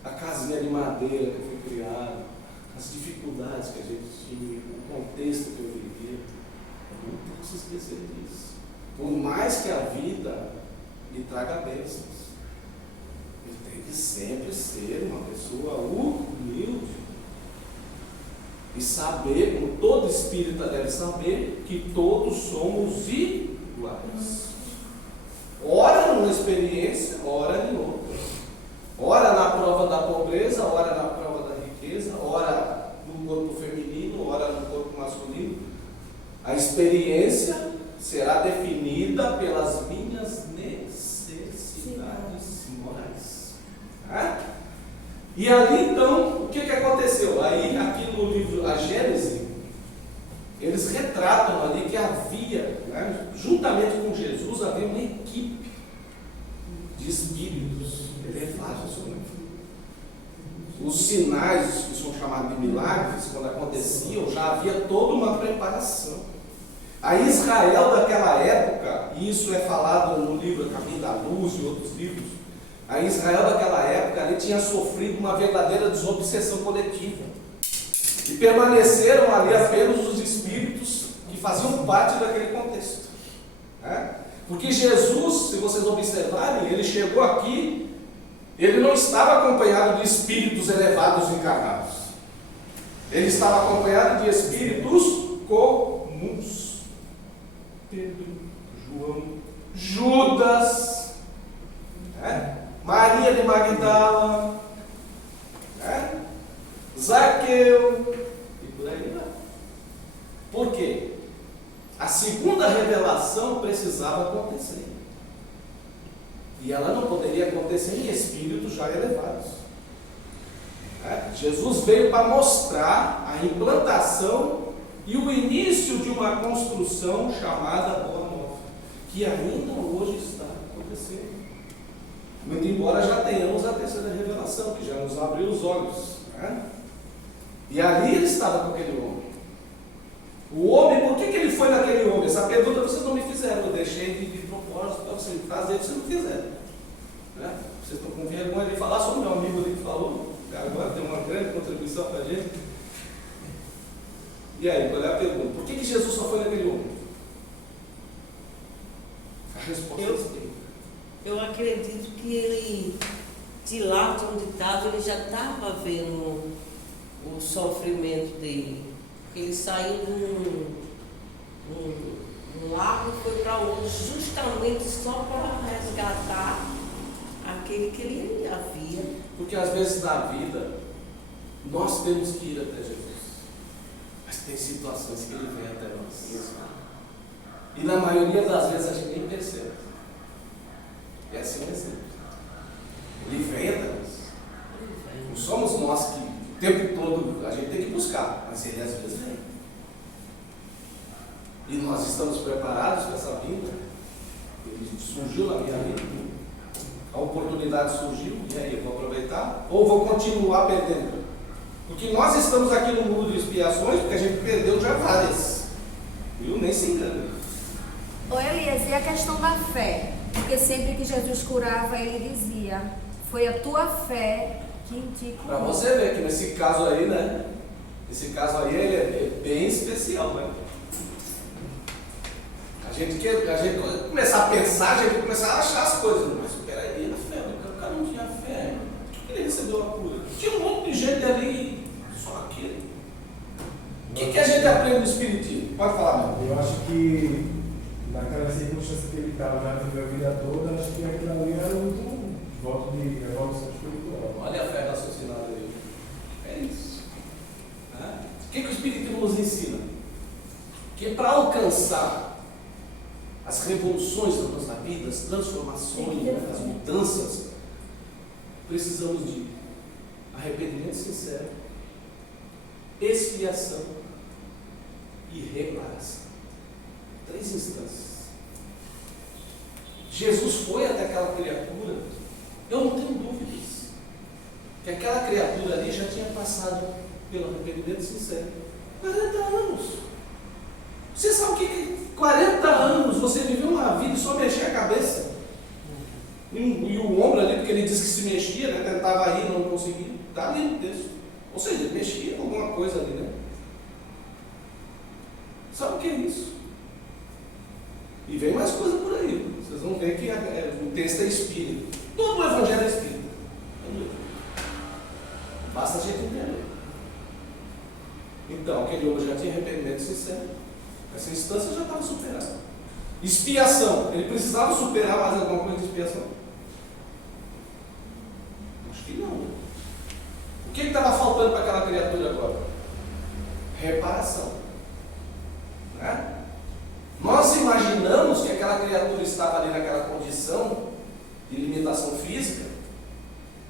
A casinha de madeira que eu fui criado, as dificuldades que a gente tinha, o contexto que eu vivia. Eu não posso esquecer disso. Por mais que a vida me traga bênçãos, eu tenho que sempre ser uma pessoa humilde. E saber, como todo espírita deve saber, que todos somos iguais. Ora numa experiência, ora em outra. Ora na prova da pobreza, ora na prova da riqueza, ora no corpo feminino, ora no corpo masculino. A experiência será definida pelas minhas necessidades morais. E ali então, o que aconteceu? Aí, aqui no livro A Gênese, eles retratam ali que havia, juntamente com Jesus, havia uma equipe de espíritos elevados. Os sinais, que são chamados de milagres, quando aconteciam, já havia toda uma preparação. A Israel daquela época, e isso é falado no livro Caminho da Luz e outros livros, a Israel daquela época ali tinha sofrido uma verdadeira desobsessão coletiva. E permaneceram ali apenas os espíritos que faziam parte daquele contexto. Porque Jesus, se vocês observarem, ele chegou aqui, ele não estava acompanhado de espíritos elevados encarnados. Ele estava acompanhado de espíritos comuns. Pedro, João, Judas, né? Maria de Magdala, né? Zaqueu, e por aí vai. Por quê? A segunda revelação precisava acontecer. E ela não poderia acontecer em espíritos já elevados. Jesus veio para mostrar a implantação e o início de uma construção chamada Boa Nova, que ainda hoje está acontecendo. Muito embora já tenhamos a terceira revelação, que já nos abriu os olhos. E ali ele estava com aquele homem. O homem, por que ele foi naquele homem? Essa pergunta vocês não me fizeram, eu deixei de propósito para vocês fazer, vocês não fizeram. Vocês estão com vergonha de falar, só o meu amigo ali que falou. Agora tem uma grande contribuição para a gente. E aí, qual é a pergunta? Por que Jesus só foi naquele homem? A resposta é eu acredito que ele, de lá de onde estava, ele já estava vendo o sofrimento dele. Ele saiu de um lago e foi para outro, justamente só para resgatar aquele que ele havia. Porque às vezes na vida nós temos que ir até Jesus, mas tem situações que ele vem até nós. E na maioria das vezes a gente nem percebe. Esse é um exemplo. Ele vem até nós. Não somos nós que o tempo todo a gente tem que buscar, mas ele às vezes vem. E nós estamos preparados para essa vinda. Ele surgiu na minha vida. A oportunidade surgiu, e aí, eu vou aproveitar? Ou vou continuar perdendo? Porque nós estamos aqui no mundo de expiações, porque a gente perdeu já várias. Viu? Nem se engane. Ô Elias, e a questão da fé? Porque sempre que Jesus curava, ele dizia: foi a tua fé que te curou. Para você ver que nesse caso aí, né? Esse caso aí ele é bem especial, né? A gente começar a pensar, a gente começar a achar as coisas. Mas peraí, a fé, o cara não tinha fé. Por que ele recebeu a cura? Tinha um monte de gente ali, só aquele. O que a gente aprende no Espiritismo? Pode falar, meu. Eu acho que naquela circunstância que ele estava, já viveu a vida toda, acho que aquilo ali era muito voto de evolução espiritual. Olha a fé raciocinada aí. É isso. O que o Espiritismo nos ensina? Que para alcançar as revoluções da nossa vida, as transformações, as mudanças, precisamos de arrependimento sincero, expiação e reparação. 3 instâncias. Jesus foi até aquela criatura, eu não tenho dúvidas, que aquela criatura ali já tinha passado pelo arrependimento sincero. 40 anos. Você sabe o que 40 anos você viveu uma vida e só mexer a cabeça? E o ombro ali, porque ele disse que se mexia, né? Tentava ir, não conseguia. Está ali no texto. Ou seja, ele mexia com alguma coisa ali, né? Sabe o que é isso? E vem mais coisa por aí. Vocês vão ver que o texto é espírita. Todo o evangelho é espírita. Basta a gente entender. Então, aquele homem já tinha arrependimento sincero. Essa instância já estava superada. Expiação. Ele precisava superar mais alguma coisa de expiação? Acho que não. O que estava faltando para aquela criatura agora? Reparação. Né? Nós imaginamos que aquela criatura estava ali naquela condição de limitação física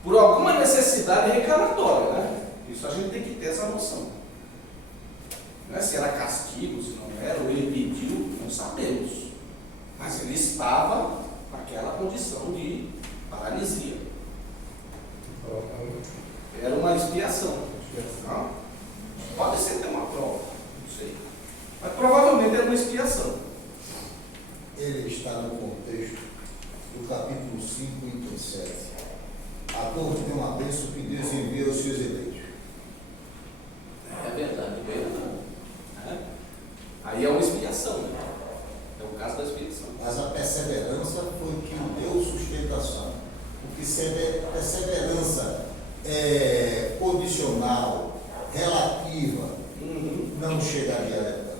por alguma necessidade reclamatória, né? Isso a gente tem que ter essa noção. Não é se era castigo, se não era, ou ele pediu, não sabemos. Mas ele estava naquela condição de paralisia. Era uma expiação. Não? Pode ser até uma prova, não sei. Mas provavelmente era uma expiação. Ele está no contexto do capítulo 5, item 7. A torre tem uma bênção que Deus envia aos seus eleitos. É verdade, é verdade. Aí é uma expiação, né? É o caso da expiação. Mas a perseverança foi o que deu sustentação. Porque perseverança é condicional, relativa, não chegaria a levar.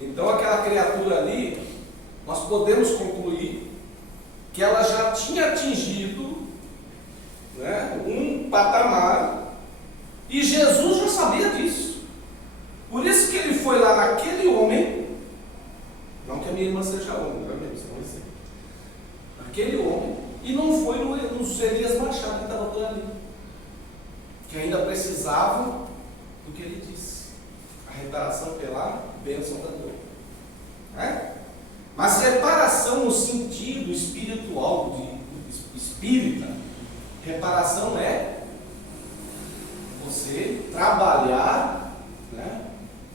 Então aquela criatura ali, nós podemos concluir que ela já tinha atingido, né, um patamar, e Jesus já sabia disso. Por isso que ele foi lá naquele homem, não que a minha irmã seja homem, não é mesmo, você não vai ser. Aquele homem, e não foi no Elias Machado que estava por ali, que ainda precisavam do que ele disse, a reparação pela bênção da dor. Mas reparação no sentido espiritual, de espírita, reparação é você trabalhar, né,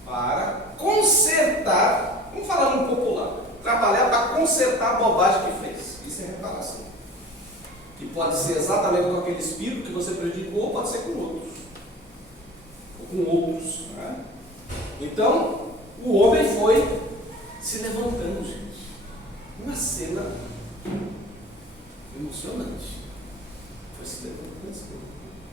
para consertar, vamos falar no popular, trabalhar para consertar a bobagem que fez. Isso é reparação. Que pode ser exatamente com aquele espírito que você prejudicou, ou pode ser com outros. Ou com outros. Né? Então, o homem foi se levantando, gente. Uma cena emocionante. Foi se levantando,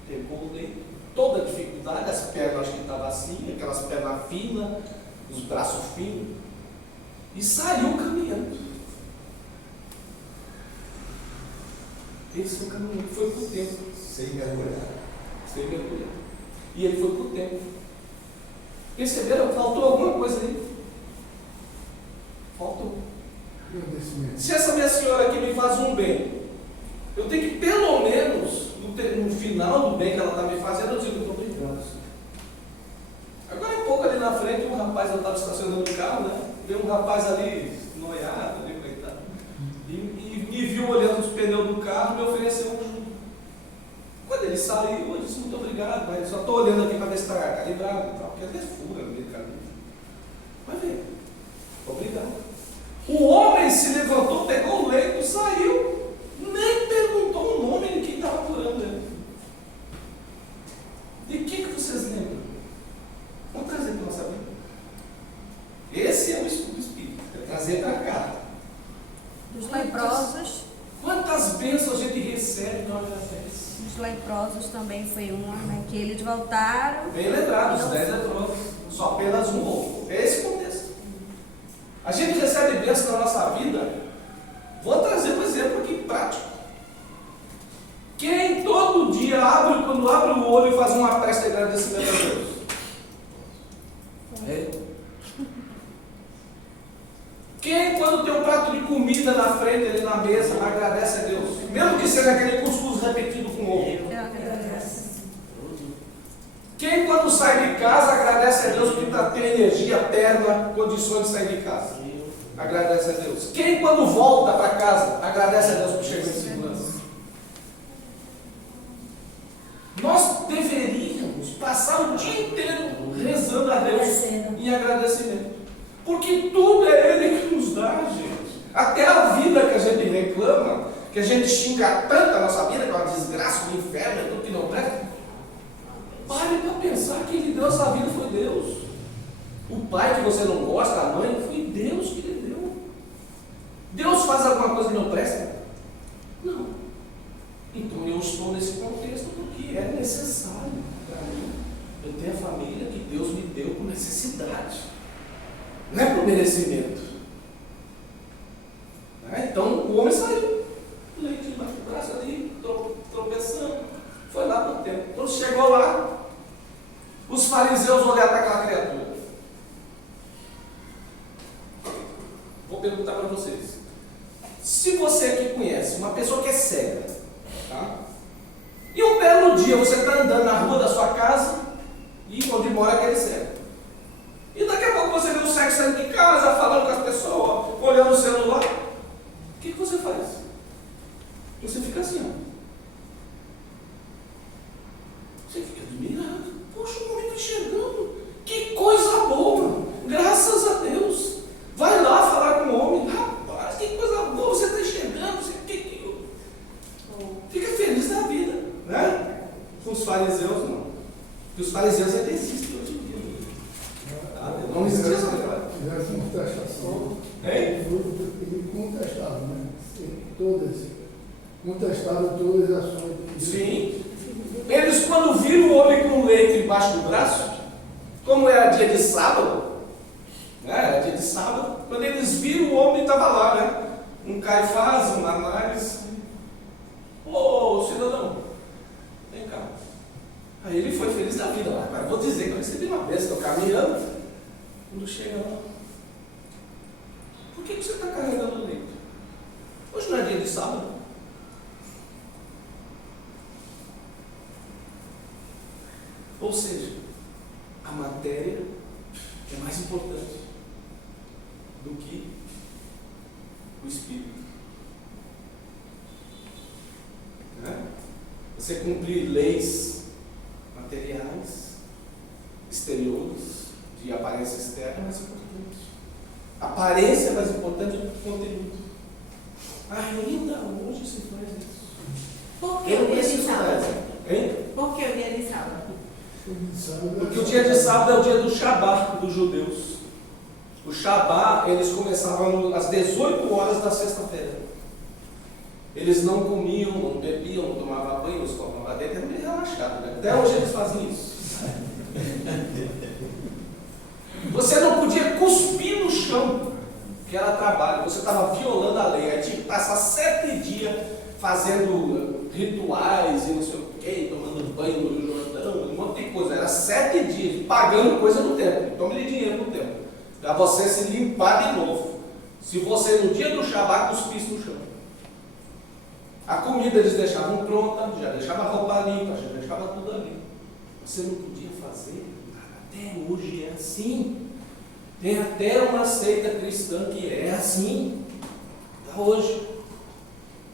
pegou o leito, toda a dificuldade, as pernas acho que estavam assim, aquelas pernas finas, os braços finos, e saiu caminhando. Esse foi o caminho, foi para o templo. Sem mergulhar. Sem mergulhar. E ele foi para o templo. Perceberam? Faltou alguma coisa aí. Faltou. Se essa minha senhora aqui me faz um bem, eu tenho que pelo menos, no final do bem que ela está me fazendo, eu digo, muito obrigado. Agora há pouco ali na frente, um rapaz, eu estava estacionando o carro, né? Veio um rapaz ali, noiado, ali, coitado, e me viu olhando os pneus do carro, me ofereceu um ajuda. Quando ele saiu, eu disse, muito obrigado, mas só estou olhando aqui para ver se está calibrado e tal, porque às vezes fura no meio do caminho. Mas vem, obrigado. O homem se levantou, pegou o leito, saiu, nem perguntou o nome de quem estava curando ele. De que vocês lembram? Vamos trazer para a nossa vida. Esse é o estudo do Espírito, é trazer para cá. Dos leprosos. Quantas bênçãos a gente recebe na hora da festa? Os leprosos também foi uma, né? Que eles voltaram. Bem lembrado, os 10 leprosos. Só apenas um voltou. É esse o contexto. A gente recebe bênção na nossa vida. Vou trazer um exemplo aqui prático. Quem todo dia quando abre o olho e faz uma prece de agradecimento a Deus? É. Quem quando tem um prato de comida na frente, ali na mesa, agradece a Deus? Mesmo que seja aquele cuscuz repetido com ovo. Quem quando sai de casa agradece a Deus porque tem energia, perna, condições de sair de casa? Agradece a Deus. Quem quando volta para casa agradece a Deus por chegar em segurança? Nós deveríamos passar o dia inteiro rezando a Deus em agradecimento. Porque tudo é Ele que nos dá, gente. Até a vida que a gente reclama, que a gente xinga tanto a nossa vida, que é uma desgraça, um inferno, é tudo que não presta. Pare para pensar que Ele deu essa vida, foi Deus. O pai que você não gosta, a mãe, foi Deus que lhe deu. Deus faz alguma coisa que não presta? Não. Então eu estou nesse contexto porque é necessário para mim. Eu tenho a família que Deus me deu por necessidade, não é por merecimento. Então o homem saiu, leite debaixo do braço ali, tropeçando, foi lá para o templo. Quando chegou lá, os fariseus olharam para aquela criatura. Vou perguntar para vocês. Se você aqui conhece uma pessoa que é cega, tá? E um belo dia você está andando na rua da sua casa e onde mora aquele cego. E daqui a pouco você vê o cego saindo de casa, falando com as pessoas, olhando o celular. O que você faz? Você fica assim, ó. Você fica admirado. Poxa, o homem está enxergando. Que coisa boa! Graças a Deus. Vai lá falar com o homem. Rapaz, que coisa boa, você está enxergando. Fica feliz da vida, né? Com os fariseus, não. Porque os fariseus ainda existem hoje em dia. Não existe essa coisa. Fizesse contestação. Hein? Contestado, né? Contestaram todas as ações. Sim. Eles, quando viram o homem com leite embaixo do braço, como era dia de sábado, né? Era dia de sábado, quando eles viram o homem estava lá, né? um Caifás, uma análise. Ô, cidadão, vem cá. Aí ele foi feliz da vida. Agora eu vou dizer que eu recebi uma bênção, estou caminhando. Quando chega lá, por que você está carregando o leito? Hoje não é dia de sábado. Ou seja, a matéria é mais importante do que o espírito. Né? Você cumprir leis materiais, exteriores, de aparência externa é mais importante. A aparência é mais importante do que o conteúdo. Ainda hoje se faz isso. Por que Eu o dia de preciso sábado? dessa. Hein? Por que o dia de sábado? Porque o dia de sábado é o dia do Shabá dos judeus. O Shabá, eles começavam às 18 horas da sexta-feira. Eles não comiam, não bebiam, não tomavam banho, eles tomavam dentro, era meio relaxado, né? Até hoje eles fazem isso. Você não podia cuspir no chão, que era trabalho, você estava violando a lei. Aí tinha que passar 7 dias fazendo rituais e não sei o que, tomando banho no Rio Jordão, um monte de coisa. Era 7 dias, pagando coisa no templo. Tome-lhe dinheiro no templo, para você se limpar de novo. Se você no dia do Shabá cuspisse no chão. A comida eles deixavam pronta, já deixava a roupa limpa, já deixava tudo ali. Você não podia fazer nada. Até hoje é assim. Tem até uma seita cristã que é assim. Até hoje.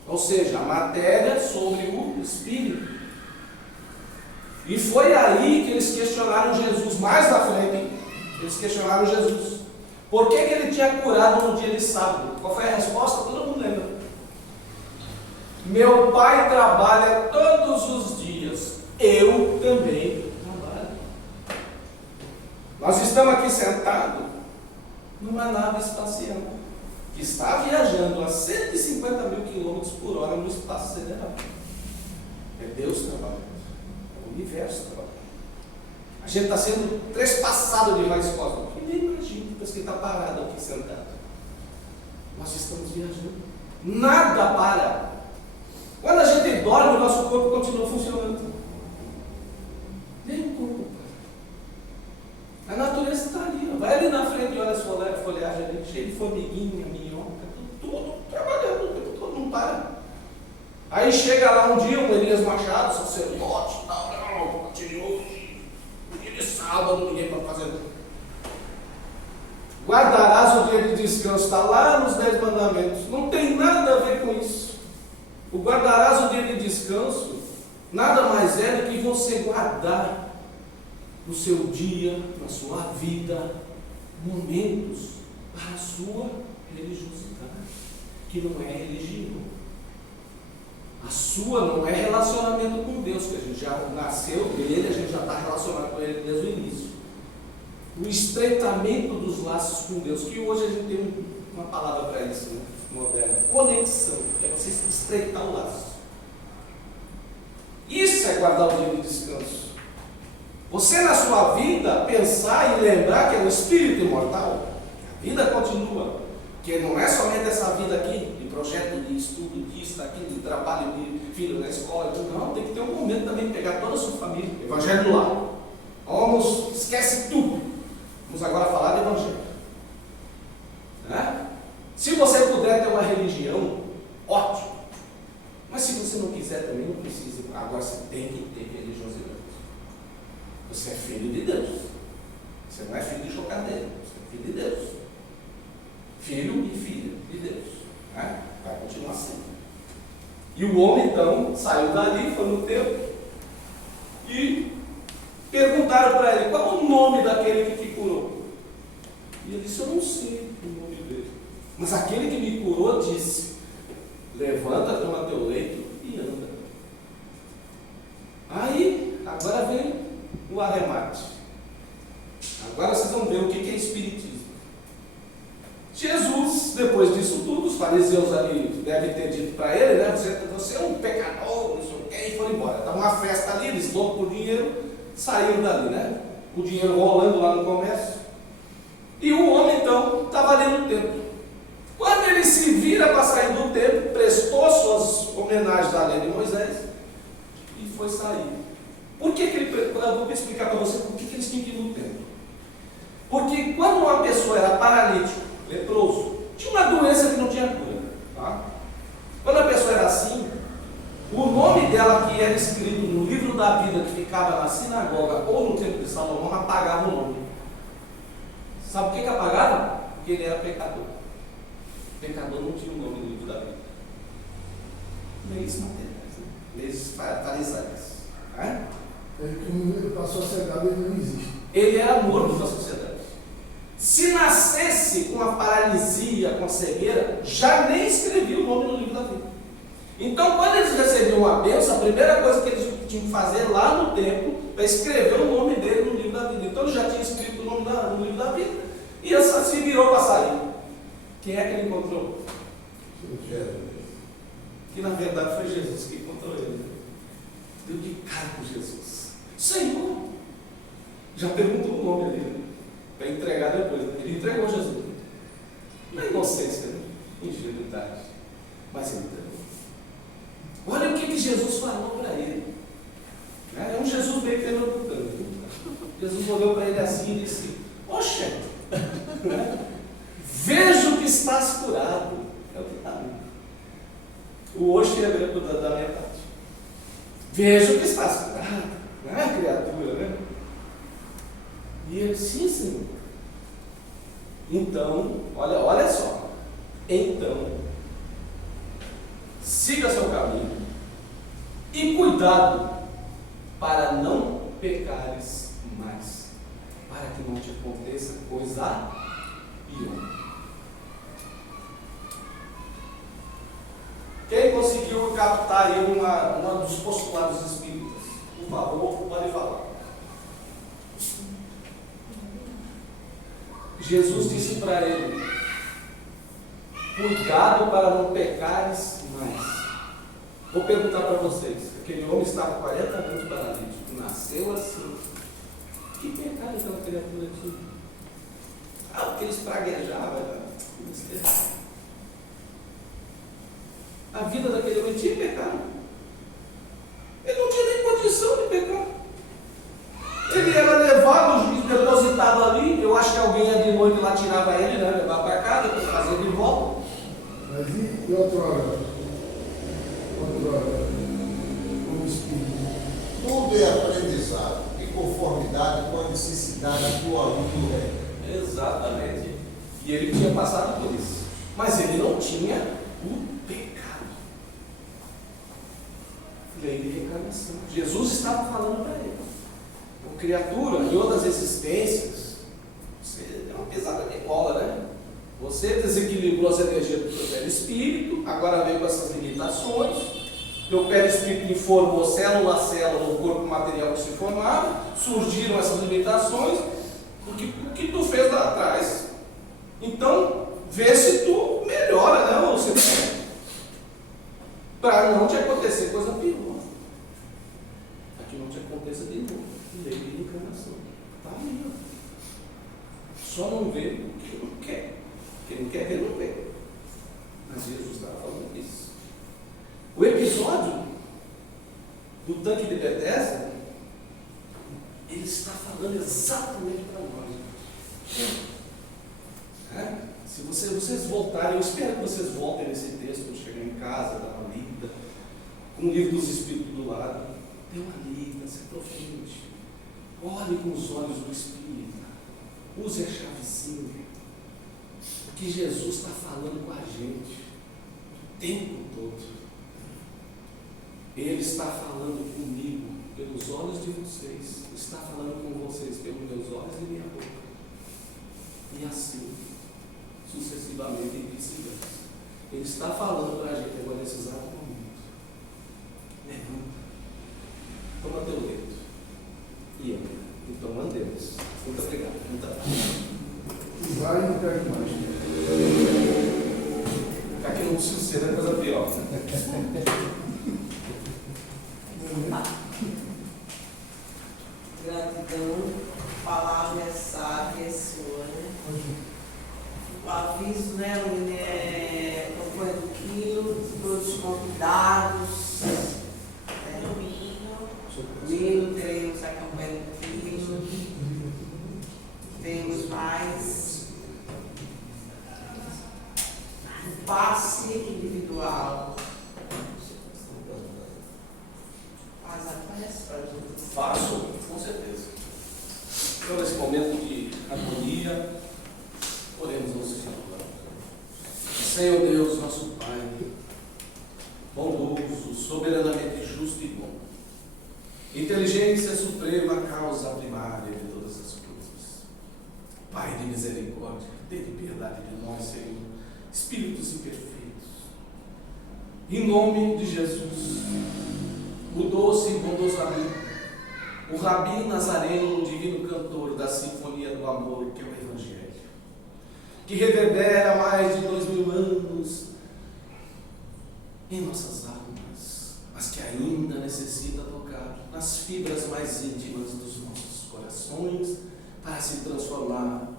Ou seja, a matéria sobre o espírito. E foi aí que eles questionaram Jesus, mais na frente, hein? Eles questionaram Jesus. Por que ele tinha curado no dia de sábado? Qual foi a resposta? Todo mundo lembra. Meu pai trabalha todos os dias, eu também trabalho. Nós estamos aqui sentados numa nave espacial que está viajando a 150 mil quilômetros por hora no espaço sideral. É Deus trabalhando, é o universo trabalhando. A gente está sendo trespassado de raios cósmicos. E nem imagina, parece que está parado aqui sentado. Nós estamos viajando. Nada para. Quando a gente dorme, o nosso corpo continua funcionando. Nem o corpo para. A natureza está ali. Ó. Vai ali na frente e olha as folhagens ali, cheio de formiguinha, minhoca, tudo trabalhando o tempo todo, não para. Aí chega lá um dia, um Elias Machado, sacerdote, tal, hoje, dia de sábado, ninguém pode fazer nada. Guardarás o dia de descanso, está lá nos 10 mandamentos. Não tem nada a ver com isso. O guardarás o dia de descanso nada mais é do que você guardar no seu dia, na sua vida, momentos para a sua religiosidade, que não é religião. A sua não é relacionamento com Deus, que a gente já nasceu dele, a gente já está relacionado com ele desde o início. O estreitamento dos laços com Deus, que hoje a gente tem uma palavra para isso, né? Moderna. Conexão, é você estreitar o laço. Isso é guardar o dia de descanso. Você na sua vida pensar e lembrar que é um espírito imortal, a vida continua, que não é somente essa vida aqui, de projeto de estudo, disso, daquilo, de trabalho, de filho na escola, não, tem que ter um momento também de pegar toda a sua família, evangelho lá. Vamos, esquece tudo. Vamos agora falar de evangelho. Né? Se você puder ter uma religião, ótimo. Mas se você não quiser também, não precisa. Agora você tem que ter religiosidade. Você é filho de Deus. Você não é filho de chocadeira. Você é filho de Deus. Filho e filha de Deus. Né? Vai continuar sendo. E o homem então saiu dali, foi no templo e perguntaram para ele: qual é o nome daquele que te curou? E ele disse: eu não sei o nome dele. Mas aquele que me curou disse: levanta, toma teu leito e anda. Aí, agora vem o arremate. Agora vocês vão ver o que é espiritismo. Jesus, depois disso tudo, os fariseus ali devem ter dito para ele, né? Você é um pecador, não sei o que, e foram embora. Estava uma festa ali, eles loucos por dinheiro, saíram dali, né? O dinheiro rolando lá no comércio. E o homem então estava ali no templo. Quando ele ele se vira para sair do templo, prestou suas homenagens à lei de Moisés e foi sair. Por que ele, eu vou explicar para você por que eles tinham que ir no templo. Porque quando uma pessoa era paralítico, leproso, tinha uma doença que não tinha cura. Tá? Quando a pessoa era assim, o nome dela que era escrito no livro da vida que ficava na sinagoga ou no templo de Salomão, apagava o nome. Sabe por que apagava? Porque ele era pecador. Pecador não tinha o nome no livro da vida. Leis materiais, né? Leis farisaicas. Né? Ele passou a sociedade, ele não existe. Ele era morto da sociedade. Se nascesse com a paralisia, com a cegueira, já nem escrevia o nome no livro da vida. Então, quando eles recebiam uma bênção, a primeira coisa que eles tinham que fazer lá no templo é escrever o nome dele no livro da vida. Então, ele já tinha escrito o nome no livro da vida e se virou para sair. Quem é que ele encontrou? Jesus. Que na verdade foi Jesus que encontrou ele. Deu de cara com Jesus. Senhor! Já perguntou o nome dele para entregar depois. Ele entregou Jesus. Na inocência, né? Ingenuidade. Mas ele entregou. Olha o que Jesus falou para ele. É um Jesus bem perguntando. Jesus olhou para ele assim e disse: Poxa, vejo que estás curado. É o que está ali. O hoje é da minha parte. Vejo que estás curado. Não é criatura, né? E ele, sim, Senhor. Então, olha só. Então, siga seu caminho e cuidado para não pecares mais, para que não te aconteça coisa pior. Quem conseguiu captar aí uma dos postulados espíritas? Por favor, pode falar. Jesus disse para ele: cuidado para não pecares mais. Vou perguntar para vocês: aquele homem estava 40 anos paralítico, nasceu assim. Que pecado aquela criatura tinha? Porque ele espraguejava. A vida daquele homem tinha pecado. Ele não tinha nem condição de pecar. Ele era levado, depositado ali. Eu acho que alguém ia de noite lá tirava ele, né? Levava para casa, depois fazia de volta. Mas e outra hora? Como espírito. Tudo é aprendizado e conformidade com a necessidade que o aluno é. Exatamente. E ele tinha passado por isso. Mas ele não tinha o pecado. Lei de reencarnação. Jesus estava falando para ele: o criatura, em outras existências, você é uma pesada de cola, né? Você desequilibrou as energias do seu perispírito, agora veio com essas limitações. Teu perispírito informou célula a célula no corpo material que se formava, surgiram essas limitações. O que tu fez lá atrás? Então, vê se tu melhora, né? Ou se para não te acontecer coisa pior. Para que não te aconteça de novo. Lei de reencarnação. Está ali, ó. Só não vê o que não quer. Quem não quer ver, não vê. Mas Jesus estava falando disso. O episódio do tanque de Bethesda, ele está falando exatamente para nós. Se vocês voltarem, eu espero que vocês voltem nesse texto quando chegar em casa, dar uma lida, com o livro dos Espíritos do lado. Dê uma lida, se aprofunde. Olhe com os olhos do Espírito. Use a chavezinha. O que Jesus está falando com a gente o tempo todo. Ele está falando comigo pelos olhos de vocês, está falando com vocês pelos meus olhos e minha boca. E assim, sucessivamente e vice-versa. Ele está falando para a gente agora nesse exato momento. Levanta, toma teu dedo e anda. Então andemos. Muito obrigado. Muita paz. Vai e não pega mais. Ficar aqui não suceda coisa pior. Gratidão, palavras sábias sua, né? O aviso, né, Lune, face individual. Faz a prece para Jesus. Faço, com certeza. Então, nesse momento de harmonia, oremos ao Senhor. Senhor Deus, nosso Pai, bondoso, soberanamente justo e bom, inteligência suprema, causa primária de todas as coisas. Pai de misericórdia, tenha piedade de nós, Senhor, espíritos imperfeitos. Em nome de Jesus, o doce e bondoso amigo, o Rabi Nazareno, o divino cantor da Sinfonia do Amor, que é o Evangelho, que reverbera mais de 2000 anos em nossas almas, mas que ainda necessita tocar nas fibras mais íntimas dos nossos corações para se transformar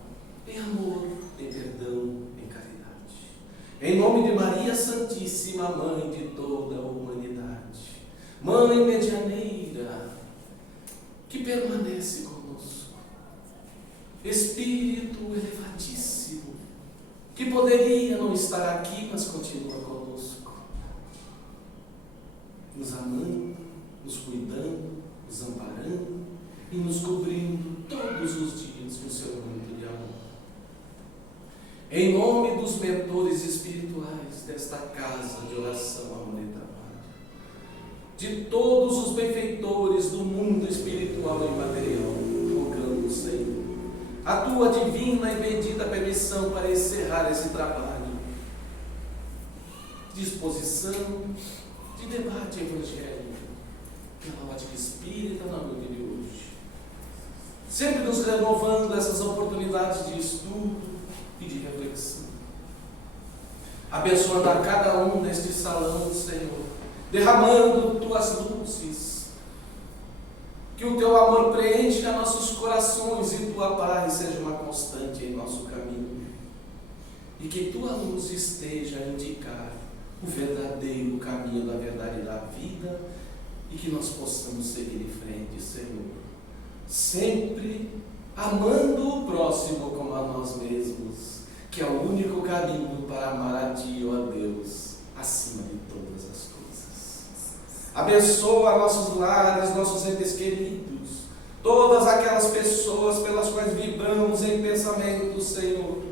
em amor, em perdão, em caridade. Em nome de Maria Santíssima, Mãe de toda a humanidade, Mãe medianeira, que permanece conosco, Espírito elevadíssimo, que poderia não estar aqui, mas continua conosco, nos amando, nos cuidando, nos amparando e nos cobrindo todos os dias com seu manto de amor. Em nome dos mentores espirituais desta casa de oração Amor e Trabalho, de todos os benfeitores do mundo espiritual e material, rogando, Senhor, a tua divina e bendita permissão para encerrar esse trabalho de exposição, de debate evangélico, pela ótica espírita na noite de hoje. Sempre nos renovando essas oportunidades de estudo e de reflexão. Abençoando a cada um neste salão, Senhor, derramando tuas luzes, que o teu amor preencha nossos corações e tua paz seja uma constante em nosso caminho. E que tua luz esteja a indicar o verdadeiro caminho da verdade e da vida e que nós possamos seguir em frente, Senhor. Sempre amando o próximo como a nós mesmos, que é o único caminho para amar a Ti, ó Deus, acima de todas as coisas. Abençoa nossos lares, nossos entes queridos, todas aquelas pessoas pelas quais vibramos em pensamento, Senhor.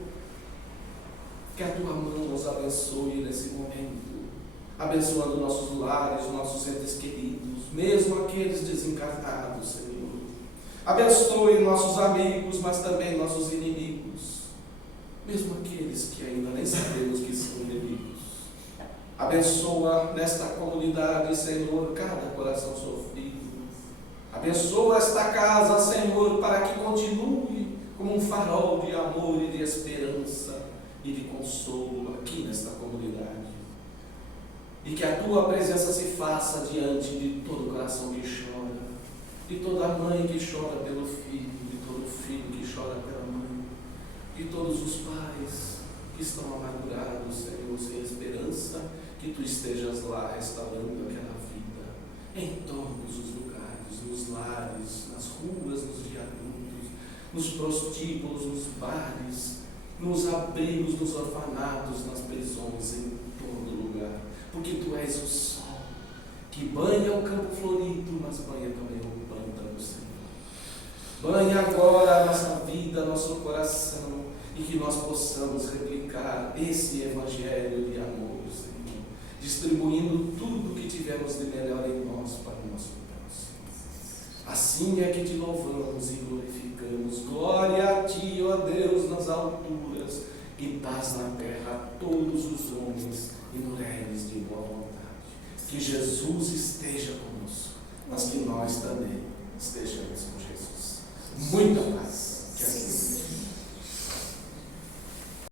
Que a Tua mão nos abençoe nesse momento, abençoando nossos lares, nossos entes queridos, mesmo aqueles desencarnados, Senhor. Abençoe nossos amigos, mas também nossos inimigos, mesmo aqueles que ainda nem sabemos que são inimigos. Abençoa nesta comunidade, Senhor, cada coração sofrido. Abençoa esta casa, Senhor, para que continue como um farol de amor e de esperança e de consolo aqui nesta comunidade. E que a Tua presença se faça diante de todo coração que chora, de toda mãe que chora pelo filho, de todo filho que chora pela mãe, de todos os pais que estão amargurados, Senhor, sem esperança, que Tu estejas lá restaurando aquela vida, em todos os lugares, nos lares, nas ruas, nos viadutos, nos prostíbulos, nos bares, nos abrigos, nos orfanatos, nas prisões, em todo lugar, porque Tu és o sol que banha o campo florido, mas banha também o pântano, Senhor. Banha agora a nossa vida, nosso coração, e que nós possamos replicar esse evangelho de amor, Senhor, distribuindo tudo que tivermos de melhor em nós para o nosso próximo. Assim é que Te louvamos e glorificamos. Glória a Ti, ó Deus, nas alturas, e paz na terra a todos os homens e mulheres de boa vontade. Que Jesus esteja conosco, mas que nós também estejamos com Jesus. Muita paz. Que assim seja.